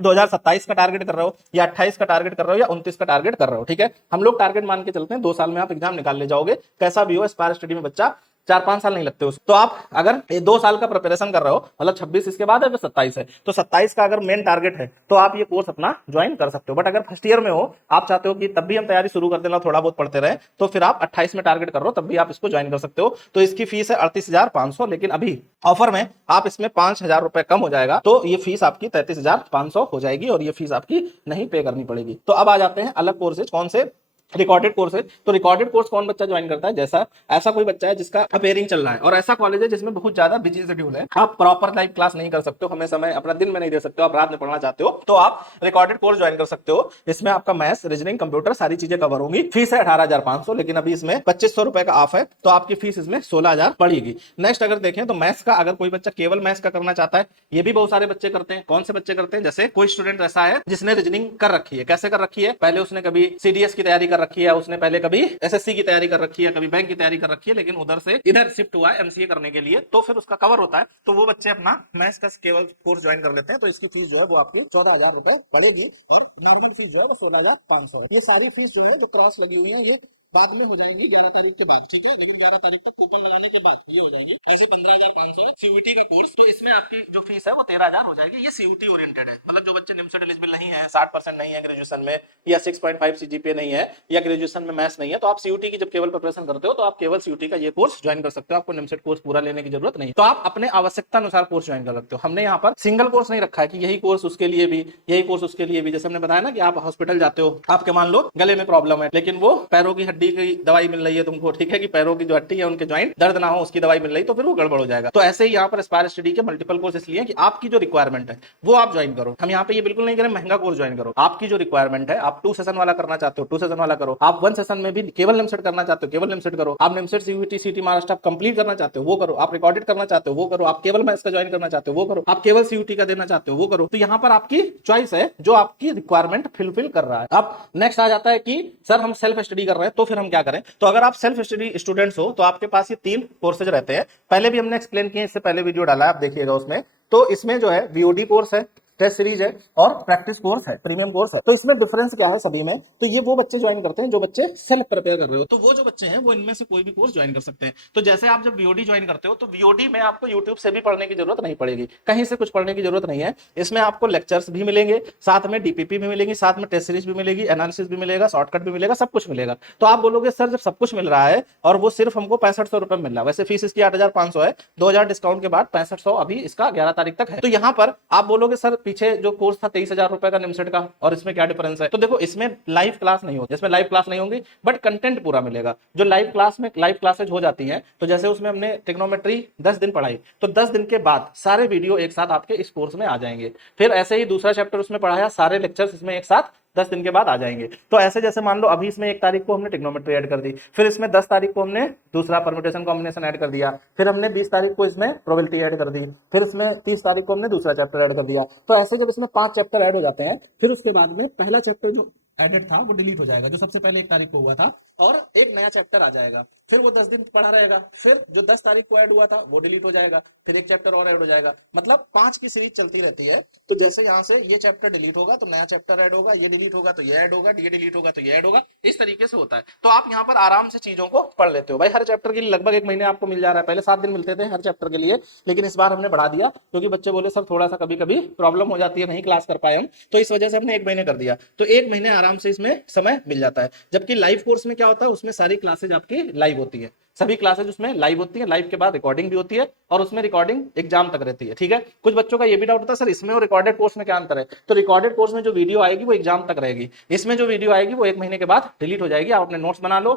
2027 का टारगेट कर रहे हो या 28 का टारगेट कर रहे हो या 29 का टारगेट कर रहे हो, ठीक है, हम लोग टारगेट मान के चलते हैं 2 साल में आप एग्जाम निकाल ले जाओगे। कैसा भी हो, एस्पायर स्टडी में बच्चा 4-5 साल नहीं लगते उसको। तो आप अगर ये 2 साल का प्रिपरेशन कर रहे हो, मतलब 26 इसके बाद है फिर 27 है, तो 27 का अगर मेन टारगेट है तो आप ये कोर्स अपना ज्वाइन कर सकते हो। बट अगर फर्स्ट ईयर में हो, आप चाहते हो कि तब भी हम तैयारी शुरू कर देना, थोड़ा बहुत पढ़ते रहे, तो फिर आप 28 में टारगेट कर रहे हो, तब भी आप इसको ज्वाइन कर सकते हो। तो इसकी फीस है 38,500, लेकिन अभी ऑफर में आप इसमें 5,000 रुपए कम हो जाएगा, तो ये फीस आपकी 33,500 हो जाएगी और ये फीस आपकी नहीं पे करनी पड़ेगी। तो अब आ जाते हैं अलग कोर्सेज, कौन से? रिकॉर्डेड कोर्स है। तो रिकॉर्डेड कोर्स कौन बच्चा ज्वाइन करता है? जैसा ऐसा कोई बच्चा है जिसका अपेयरिंग चल रहा है और ऐसा कॉलेज है जिसमें बहुत ज्यादा बिजी शेड्यूल है, आप प्रॉपर लाइव क्लास नहीं कर सकते हो, हमें समय अपना दिन में नहीं दे सकते हो, आप रात में पढ़ना चाहते हो, तो आप रिकॉर्डेड कोर्स ज्वाइन कर सकते हो। इसमें आपका मैथ्स, रीजनिंग, कंप्यूटर सारी चीजें कवर होंगी। फीस है 18,500, लेकिन अभी इसमें 2500 रुपए का ऑफ है, तो आपकी फीस इसमें 16,000 पड़ेगी। नेक्स्ट अगर देखें तो मैथ्स का, अगर कोई बच्चा केवल मैथ्स का करना चाहता है, ये भी बहुत सारे बच्चे करते हैं। कौन से बच्चे करते हैं? जैसे कोई स्टूडेंट ऐसा है जिसने रीजनिंग कर रखी है। कैसे कर रखी है? पहले उसने कभी सीडीएस की तैयारी कर रखी है, उसने पहले कभी एसएससी की तैयारी कर रखी है, कभी बैंक की तैयारी कर रखी है, लेकिन उधर से इधर शिफ्ट हुआ है एमसीए करने के लिए, तो फिर उसका कवर होता है, तो वो बच्चे अपना मैथ्स का केवल कोर्स ज्वाइन कर लेते हैं। तो इसकी फीस जो है वो आपकी 14,000 रुपए पड़ेगी और नॉर्मल फीस जो है वो 16,500 है। ये सारी फीस जो है जो क्रॉस लगी हुई है ये बाद में हो जाएंगी 11 तारीख के बाद, ठीक है, लेकिन 11 तारीख तक कूपन लगाने के बाद ये हो जाएगी। ऐसे 15,500 है सीयूटी का कोर्स, तो इसमें आपकी जो फीस है वो 13,000 हो जाएगी। ये सीयूटी ओरिएंटेड है, मतलब जो बच्चे निम्सेट एलिजिबल नहीं है, 60% नहीं है ग्रेजुएशन में, या 6.5 सीजीपीए नहीं है, या ग्रेजुएशन में मैथ्स नहीं है, तो आप सीयूटी की जब केवल प्रिपरेशन करते हो तो आप केवल सीयूटी का ये कोर्स ज्वाइन कर सकते हो। आपको निम्सेट कोर्स पूरा लेने की जरूरत नहीं, तो आप अपने आवश्यकता अनुसार कोर्स ज्वाइन कर सकते हो। हमने यहाँ पर सिंगल कोर्स नहीं रखा है कि यही कोर्स उसके लिए भी, यही कोर्स उसके लिए भी। जैसे हमने बताया ना कि आप हॉस्पिटल जाते हो, आपके मान लो गले में प्रॉब्लम है, लेकिन वो पैरों की हड्डी की दवाई मिल रही है तुमको, ठीक है, कि पैरों की जो हड्डी है उनके ज्वाइंट दर्द ना हो उसकी दवाई मिल रही, तो फिर वो गड़बड़ हो जाएगा। तो ऐसे ही यहाँ पर एस्पायर स्टडी के मल्टीपल कोर्स इसलिए कि आपकी जो रिक्वायरमेंट है वो आप ज्वाइन करो। हम यहाँ पे ये बिल्कुल नहीं करें महंगा कोर्स ज्वाइन करो, आपकी जो रिक्वायरमेंट है, आप 2 सेशन वाला करना चाहते हो 2 सेशन वाला करो, आप 1 सेशन में भी केवल निमसेट करना चाहते हो केवल निमसेट करो, आप निमसेट सीयूटी सीटी महाराष्ट्र कंप्लीट करना चाहते हो वो करो, आप रिकॉर्डेड करना चाहते हो वो करो, आप केवल मैथ्स का ज्वाइन करना चाहते हो वो करो, आप केवल सीयूटी का देना चाहते हो वो करो। तो यहाँ पर आपकी चॉइस है जो आपकी रिक्वायरमेंट फुलफिल कर रहा है। अब नेक्स्ट आ जाता है कि सर हम सेल्फ स्टडी कर रहे हैं तो फिर हम क्या करें? तो अगर आप सेल्फ स्टडी स्टूडेंट्स हो तो आपके पास ये 3 कोर्सेज रहते हैं। पहले भी हमने एक्सप्लेन किए, इससे पहले वीडियो डाला है, आप देखिएगा उसमें। तो इसमें जो है वीओडी कोर्स है, टेस्ट सीरीज है और प्रैक्टिस कोर्स है, प्रीमियम कोर्स है। तो इसमें डिफरेंस क्या है सभी में? तो ये वो बच्चे ज्वाइन करते हैं जो बच्चे सेल्फ प्रिपेयर कर रहे हो, तो वो जो बच्चे हैं वो इनमें से कोई भी कोर्स ज्वाइन कर सकते हैं। तो जैसे आप जब वीओडी ज्वाइन करते हो तो वीओडी में आपको यूट्यूब से भी पढ़ने की जरूरत नहीं पड़ेगी, कहीं से कुछ पढ़ने की जरूरत नहीं है। इसमें आपको लेक्चर्स भी मिलेंगे, साथ में डीपीपी भी मिलेंगी, साथ में टेस्ट सीरीज भी मिलेगी, एनालिसिस भी मिलेगा, शॉर्टकट भी मिलेगा, सब कुछ मिलेगा। तो आप बोलोगे सर जब सब कुछ मिल रहा है और वो सिर्फ हमको 6500 रुपए मिल रहा है, वैसे फीस इसकी 8,500 है, 2,000 डिस्काउंट के बाद 6500 अभी इसका 11 तारीख तक है। तो यहाँ पर आप बोलोगे सर पीछे जो कोर्स था 23,000 रुपए का निमसेट का और इसमें क्या डिफरेंस है? तो देखो इसमें लाइव क्लास नहीं होती, इसमें लाइव क्लास नहीं होंगी, बट कंटेंट पूरा मिलेगा। जो लाइव क्लास में लाइव क्लासेज हो जाती हैं, तो जैसे उसमें हमने ट्रिग्नोमेट्री 10 दिन पढ़ाई, तो 10 दिन के बाद सारे वीडियो एक साथ आपके इस कोर्स में आ जाएंगे। फिर ऐसे ही दूसरा चैप्टर उसमें पढ़ाया, सारे लेक्चर्स इसमें एक साथ 10 दिन के बाद आ जाएंगे। तो ऐसे जैसे मान लो अभी इसमें 1 तारीख को हमने ट्रिग्नोमेट्री ऐड कर दी, फिर इसमें 10 तारीख को हमने दूसरा परम्यूटेशन कॉम्बिनेशन ऐड कर दिया, फिर हमने 20 तारीख को इसमें प्रोबेबिलिटी ऐड कर दी, फिर इसमें 30 तारीख को हमने दूसरा चैप्टर ऐड कर दिया। तो ऐसे जब इसमें 5 चैप्टर ऐड हो जाते हैं, फिर उसके बाद में पहला चैप्टर जो एडेड था वो डिलीट हो जाएगा, जो सबसे पहले 1 तारीख को हुआ था, और एक नया चैप्टर आ जाएगा। फिर वो 10 दिन पढ़ा रहेगा, फिर जो 10 तारीख को ऐड हुआ था वो डिलीट हो जाएगा, फिर एक चैप्टर और ऐड हो जाएगा। मतलब 5 की सीरीज चलती रहती है। तो जैसे यहाँ से ये चैप्टर डिलीट होगा तो नया चैप्टर ऐड होगा, ये डिलीट होगा तो ये ऐड होगा, ये डिलीट होगा तो ये ऐड होगा, इस तरीके से होता है। तो आप यहाँ पर आराम से चीजों को पढ़ लेते हो। भाई हर चैप्टर के लिए लगभग 1 महीने आपको मिल जा रहा है। पहले 7 दिन मिलते थे हर चैप्टर के लिए, लेकिन इस बार हमने बढ़ा दिया क्योंकि बच्चे बोले सर थोड़ा सा कभी कभी प्रॉब्लम हो जाती है, नहीं क्लास कर पाए हम, तो इस वजह से हमने 1 महीने कर दिया। तो 1 महीने आराम से इसमें समय मिल जाता है। जबकि लाइव कोर्स में क्या होता है, उसमें सारी क्लासेज आपकी लाइव होती है, सभी क्लासेज उसमें लाइव होती है, लाइव के बाद रिकॉर्डिंग भी होती है और उसमें रिकॉर्डिंग एग्जाम तक रहती है। ठीक है, कुछ बच्चों का ये भी डाउट होता है सर इसमें और रिकॉर्डेड कोर्स में क्या अंतर है? तो रिकॉर्डेड कोर्स में जो वीडियो आएगी वो एग्जाम तक रहेगी, इसमें जो वीडियो आएगी वो 1 महीने के बाद डिलीट हो जाएगी। आप अपने नोट्स बना लो,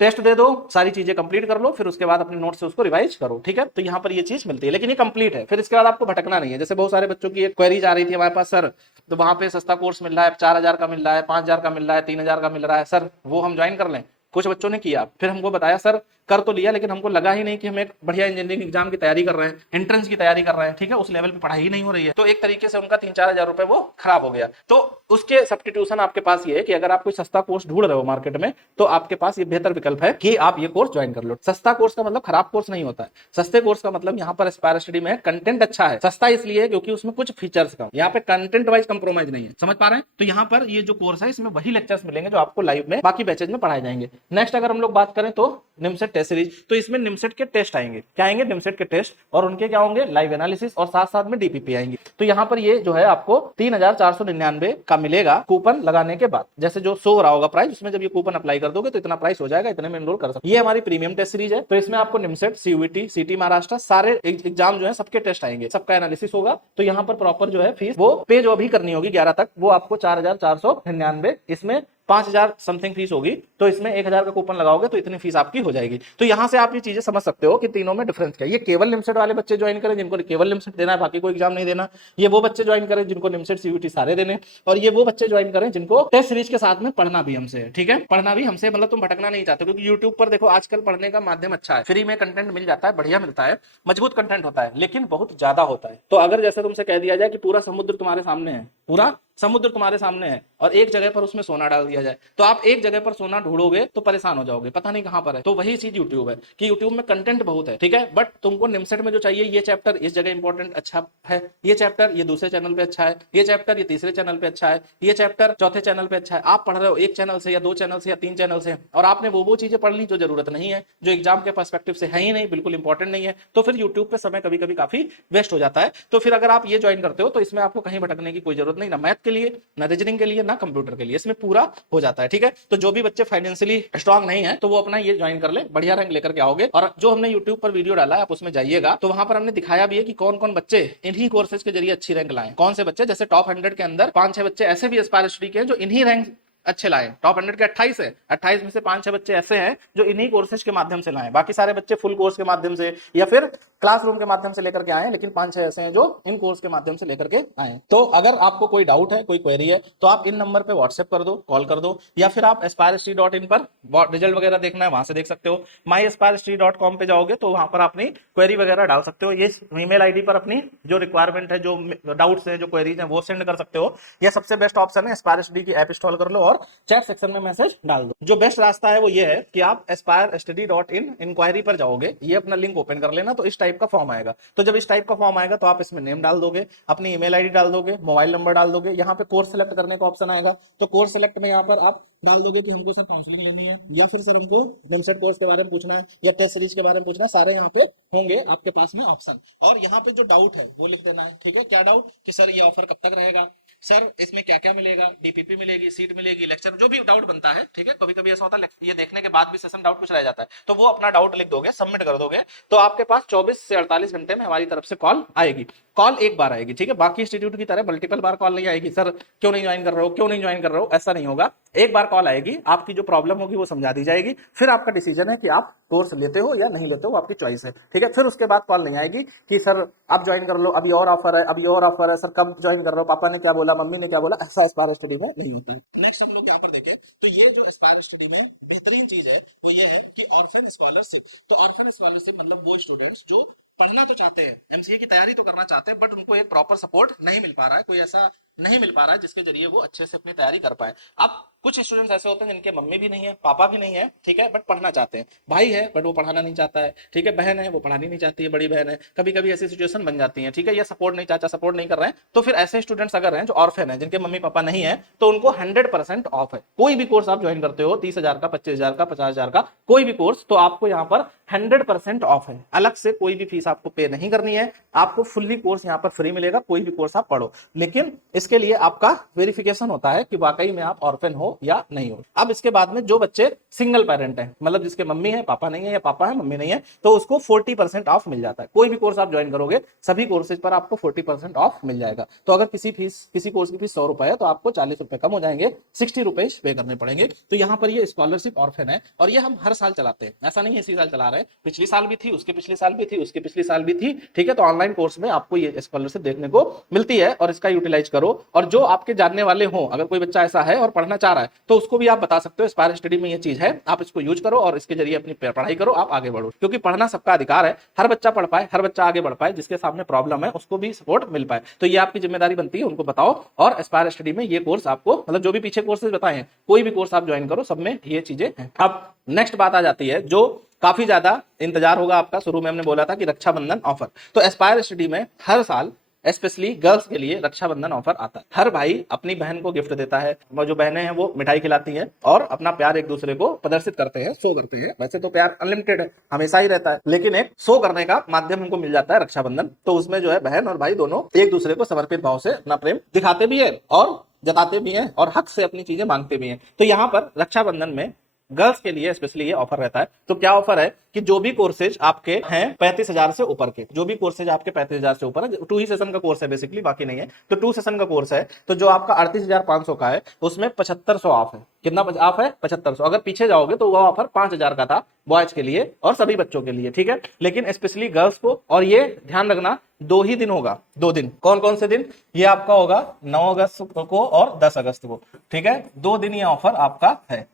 टेस्ट दे दो, सारी चीजें कंप्लीट कर लो, फिर उसके बाद अपने नोट से उसको रिवाइज करो। ठीक है, तो यहाँ पर ये चीज मिलती है, लेकिन ये कंप्लीट है। फिर इसके बाद आपको भटकना नहीं है। जैसे बहुत सारे बच्चों की एक क्वेरीज आ रही थी हमारे पास, सर तो वहां पे सस्ता कोर्स मिल रहा है, 4,000 का मिल रहा है, 5,000 का मिल रहा है, 3,000 का मिल रहा है, सर वो हम ज्वाइन कर लें? कुछ बच्चों ने किया, फिर हमको बताया सर कर तो लिया लेकिन हमको लगा ही नहीं कि हम एक बढ़िया इंजीनियरिंग एग्जाम की तैयारी कर रहे हैं, एंट्रेंस की तैयारी कर रहे हैं, ठीक है, उस लेवल पे पढ़ाई ही नहीं हो रही है। तो एक तरीके से उनका 3-4 हजार रुपए वो खराब हो गया। तो उसके सब्स्टिट्यूशन आपके पास ये है कि अगर आप कोई सस्ता कोर्स ढूंढ रहे हो मार्केट में, तो आपके पास ये बेहतर विकल्प है कि आप ये कोर्स ज्वाइन कर लो। सस्ता कोर्स का मतलब खराब कोर्स नहीं होता है, सस्ते कोर्स का मतलब यहाँ पर एस्पायर स्टडी में कंटेंट अच्छा है। सस्ता इसलिए है क्योंकि उसमें कुछ फीचर्स कम, यहाँ पे कंटेंट वाइज कंप्रोमाइज नहीं है, समझ पा रहे हैं? तो यहाँ पर ये जो कोर्स है इसमें वही लेक्चर्स मिलेंगे जो आपको लाइव में बाकी बैचेज में पढ़ाए जाएंगे। नेक्स्ट अगर हम लोग बात करें तो निमसेट टेस्ट सीरीज, तो इसमें निमसेट के टेस्ट आएंगे, क्या आएंगे, निमसेट के टेस्ट, और उनके क्या होंगे, लाइव एनालिसिस, और साथ साथ में डीपीपी आएंगे। तो यहाँ पर ये जो है आपको 3499 का मिलेगा कूपन लगाने के बाद, जैसे जो शो हो रहा होगा प्राइस, उसमें जब ये कूपन अप्लाई कर दोगे तो इतना प्राइस हो जाएगा, इतने में एनरोल कर सकते। ये हमारी प्रीमियम टेस्ट सीरीज है, तो इसमें आपको निमसेट, सीयूईटी, सीटी महाराष्ट्र सारे एग्जाम जो है सबके टेस्ट आएंगे, सबका एनालिसिस होगा। तो यहाँ पर प्रॉपर जो है फीस वो पे जो अभी करनी होगी 11 तक, वो आपको 4499, इसमें 5000 समथिंग फीस होगी, तो इसमें 1000 का कूपन लगाओगे तो इतनी फीस आपकी हो जाएगी। तो यहां से आप ये चीजें समझ सकते हो कि तीनों में डिफरेंस क्या है। ये केवल निमसेट वाले बच्चे ज्वाइन करें जिनको केवल निमसेट देना है, बाकी कोई एग्जाम नहीं देना। ये वो बच्चे ज्वाइन करें जिनको निमसेट, सीयूईटी सारे देने, और ये वो बच्चे ज्वाइन करें जिनको टेस्ट सीरीज के साथ में पढ़ना भी हमसे है, ठीक है, पढ़ना भी हमसे, मतलब तुम भटकना नहीं चाहते, क्योंकि यूट्यूब पर देखो आजकल पढ़ने का माध्यम अच्छा है, फ्री में कंटेंट मिल जाता है, बढ़िया मिलता है, मजबूत कंटेंट होता है, लेकिन बहुत ज्यादा होता है। तो अगर जैसे तुमसे कह दिया जाए कि पूरा समुद्र तुम्हारे सामने है, पूरा समुद्र तुम्हारे सामने है, और एक जगह पर उसमें सोना डाल दिया जाए, तो आप एक जगह पर सोना ढूंढोगे तो परेशान हो जाओगे, पता नहीं कहां पर है। तो वही चीज यूट्यूब है कि यूट्यूब में कंटेंट बहुत है, ठीक है, बट तुमको निमसेट में जो चाहिए, ये चैप्टर इस जगह इंपॉर्टेंट अच्छा है, ये चैप्टर ये दूसरे चैनल पे अच्छा है, ये चैप्टर ये तीसरे चैनल पे अच्छा है, ये चैप्टर चौथे चैनल पे अच्छा है। आप पढ़ रहे हो एक चैनल से या 2 चैनल से या 3 चैनल से, और आपने वो चीजें पढ़ ली जो जरूरत नहीं है, जो एग्जाम के पर्सपेक्टिव से है ही नहीं, बिल्कुल इंपॉर्टेंट नहीं है, तो फिर यूट्यूब पे समय कभी कभी काफी वेस्ट हो जाता है। तो फिर अगर आप ये ज्वाइन करते हो तो इसमें आपको कहीं भटकने की कोई जरूरत नहीं, ना मैथ के लिए, ना रीजनिंग के लिए, ना कंप्यूटर के लिए, इसमें पूरा हो जाता है, ठीक है। तो जो भी बच्चे फाइनेंशियली स्ट्रांग नहीं है तो वो अपना ये ज्वाइन कर ले, बढ़िया रैंक लेकर के आओगे। और जो हमने यूट्यूब पर वीडियो डाला है आप उसमें जाइएगा, तो वहां पर हमने दिखाया भी है कि कौन कौन बच्चे इन्हीं कोर्सेज के जरिए अच्छी रैंक लाए, कौन से बच्चे, जैसे टॉप 100 के अंदर 5-6 बच्चे ऐसे भी एस्पायर स्टडी के हैं जो इन्हीं रैंक अच्छे लाए। टॉप 100 के 28 है, 28 में से 5-6 बच्चे ऐसे हैं जो इन्हीं कोर्सेज के माध्यम से लाए, बाकी सारे बच्चे फुल कोर्स के माध्यम से या फिर क्लासरूम के माध्यम से लेकर के आए, लेकिन 5-6 ऐसे हैं जो इन कोर्स के माध्यम से लेकर के आए। तो अगर आपको कोई डाउट है, कोई क्वेरी है, तो आप इन नंबर पे व्हाट्सएप कर दो, कॉल कर दो, या फिर आप aspirestudent.in पर रिजल्ट वगैरह देखना है वहां से देख सकते हो। myaspirestudent.com पे जाओगे तो वहां पर अपनी क्वेरी वगैरह डाल सकते हो, ये ईमेल आईडी पर अपनी जो रिक्वायरमेंट है, जो डाउट्स है, जो क्वेरीज है, वो सेंड कर सकते हो। यह सबसे बेस्ट ऑप्शन है, एस्पायर की ऐप इंस्टॉल कर लो और चैट सेक्शन में मैसेज डाल दो। जो बेस्ट रास्ता है वो ये है कि आप aspirestudent.in इंक्वायरी पर जाओगे, ये अपना लिंक ओपन कर लेना, तो इस टाइप का फॉर्म आएगा। तो जब इस टाइप का फॉर्म आएगा तो आप इसमें नेम डाल दोगे, अपनी ईमेल आईडी डाल दोगे, मोबाइल नंबर डाल दोगे, यहाँ पे कोर्स सेलेक्ट करने का ऑप्शन आएगा, तो कोर्स सेलेक्ट में यहाँ पर आप डाल दोगे कि हमको सर काउंसलिंग लेनी है, या फिर सर हमको निमसेट कोर्स के बारे में पूछना है, या टेस्ट सीरीज के बारे में पूछना है, सारे यहाँ पे होंगे आपके पास में ऑप्शन। और यहाँ पे जो डाउट है वो लिख देना है, ठीक है। क्या डाउट, कि सर ये ऑफर कब तक रहेगा, सर इसमें क्या क्या मिलेगा, डीपीपी मिलेगी, सीट मिलेगी, लेक्चर, जो भी डाउट बनता है, ठीक है। कभी कभी ऐसा होता है ये देखने के बाद भी सेशन डाउट कुछ रह जाता है, तो वो अपना डाउट लिख दोगे, सबमिट कर दोगे, तो आपके पास 24 से 48 घंटे में हमारी तरफ से कॉल आएगी। कॉल एक बार आएगी, ठीक है, बाकी इंस्टीट्यूट की तरह मल्टीपल बार कॉल नहीं आएगी, सर क्यों नहीं ज्वाइन कर रहे हो, क्यों नहीं ज्वाइन कर रहे हो, ऐसा नहीं होगा। एक बार कॉल आएगी, आपकी जो प्रॉब्लम होगी वो समझा दी जाएगी, फिर आपका डिसीजन है कि आप कोर्स लेते हो या नहीं लेते हो, आपकी चॉइस है, ठीक है। फिर उसके बाद कॉल नहीं आएगी कि सर आप ज्वाइन कर लो, अभी और ऑफर है, अभी और ऑफर है, सर कब ज्वाइन कर रहे हो, पापा ने क्या बोला, मम्मी ने क्या बोला, ऐसा एस्पायर स्टडी में नहीं होता है। नेक्स्ट हम लोग यहाँ पर देखें तो ये जो एस्पायर स्टडी में बेहतरीन चीज है वो ये है कि ऑर्फन स्कॉलरशिप। तो ऑर्फन स्कॉलरशिप मतलब वो स्टूडेंट्स जो पढ़ना तो चाहते हैं, एमसीए की तैयारी तो करना चाहते हैं, बट उनको एक प्रॉपर सपोर्ट नहीं मिल पा रहा है, कोई ऐसा नहीं मिल पा रहा है जिसके जरिए वो अच्छे से अपनी तैयारी कर पाए। अब कुछ स्टूडेंट्स ऐसे होते हैं जिनके मम्मी भी नहीं है, पापा भी नहीं है, ठीक है, बट पढ़ना चाहते हैं, भाई है बट वो पढ़ाना नहीं चाहता है, ठीक है, बहन है वो पढ़ानी नहीं चाहती है, बड़ी बहन है, कभी कभी ऐसी सिचुएशन बन जाती है, ठीक है, ये सपोर्ट नहीं, चाचा सपोर्ट नहीं कर रहे हैं, तो फिर ऐसे स्टूडेंट्स अगर हैं जो ऑर्फन है, जिनके मम्मी पापा नहीं है, तो उनको 100% ऑफ है। कोई भी कोर्स आप ज्वाइन करते हो, 30,000 का, 25,000 का, 50,000 का, कोई भी कोर्स, तो आपको यहाँ पर 100% ऑफ है। अलग से कोई भी फीस आपको पे नहीं करनी है, आपको फुल्ली कोर्स यहाँ पर फ्री मिलेगा, कोई भी कोर्स आप पढ़ो, लेकिन इसके लिए आपका वेरिफिकेशन होता है कि वाकई में आप ऑर्फन हो या नहीं हो। अब इसके बाद में जो बच्चे सिंगल पेरेंट हैं, मतलब जिसके मम्मी है पापा नहीं है, या पापा है मम्मी नहीं है, तो उसको 40% ऑफ मिल जाता है। कोई भी कोर्स आप ज्वाइन करोगे, सभी कोर्सेज पर आपको 40% ऑफ मिल जाएगा। तो अगर किसी कोर्स की फीस 100 रुपए है तो आपको 40 रुपए कम हो जाएंगे, 60 रुपए पे करने पड़ेंगे। तो यहाँ पर ये स्कॉलरशिप ऑर्फन है, और ये हम हर साल चलाते हैं, ऐसा नहीं है इसी साल चला रहे हैं, पिछले साल भी थी, उसके पिछले साल भी थी, उसके पिछले साल भी थी, ठीक है। तो ऑनलाइन कोर्स में आपको ये स्कॉलरशिप देखने को मिलती है, और इसका यूटिलाइज करो। और जो आपके जानने वाले हो, अगर कोई बच्चा ऐसा है और पढ़ना चाह रहा है, तो उसको भी आप बता सकते हो एस्पायर स्टडी में ये चीज है, आप इसको यूज करो और इसके जरिए अपनी पढ़ाई करो, आप आगे बढ़ो, क्योंकि पढ़ना सबका अधिकार है, हर बच्चा पढ़ पाए, हर बच्चा आगे बढ़ पाए, जिसके सामने प्रॉब्लम है उसको भी सपोर्ट मिल पाए। तो ये आपकी जिम्मेदारी बनती है, उनको बताओ। और एस्पायर स्टडी में ये कोर्स आपको, मतलब जो भी पीछे कोर्सेज बताए हैं, कोई भी कोर्स आप ज्वाइन करो, सब में ये चीजें हैं। अब नेक्स्ट बात आ जाती है जो काफी ज्यादा इंतजार होगा आपका, शुरू में हमने बोला था कि रक्षाबंधन ऑफर। तो एस्पायर स्टडी में हर साल स्पेशली गर्ल्स के लिए रक्षाबंधन ऑफर आता है। हर भाई अपनी बहन को गिफ्ट देता है, वो जो बहनें हैं वो मिठाई खिलाती हैं और अपना प्यार एक दूसरे को प्रदर्शित करते हैं, शो करते हैं। वैसे तो प्यार अनलिमिटेड है, हमेशा ही रहता है, लेकिन एक शो करने का माध्यम हमको मिल जाता है रक्षाबंधन। तो उसमें जो है बहन और भाई दोनों एक दूसरे को समर्पित भाव से अपना प्रेम दिखाते भी है और जताते भी हैं और हक से अपनी चीजें मांगते भी हैं। तो यहाँ पर रक्षाबंधन में गर्ल्स के लिए स्पेशली ये ऑफर रहता है। तो क्या ऑफर है कि जो भी कोर्सेज आपके हैं 35,000 से ऊपर के, जो भी कोर्सेज आपके 35,000 से ऊपर है, 2 ही सेशन का कोर्स है बेसिकली, बाकी नहीं है, तो 2 सेशन का कोर्स है, तो जो आपका 38,500 का है उसमें 7500 ऑफ है। कितना ऑफ है? 7500। अगर पीछे जाओगे तो वह ऑफर 5,000 का था बॉयज के लिए और सभी बच्चों के लिए, ठीक है। लेकिन स्पेशली गर्ल्स को, और ये ध्यान रखना 2 ही दिन होगा, 2 दिन। कौन कौन से दिन? ये आपका होगा 9 अगस्त को और 10 अगस्त को, ठीक है। 2 दिन ये ऑफर आपका है,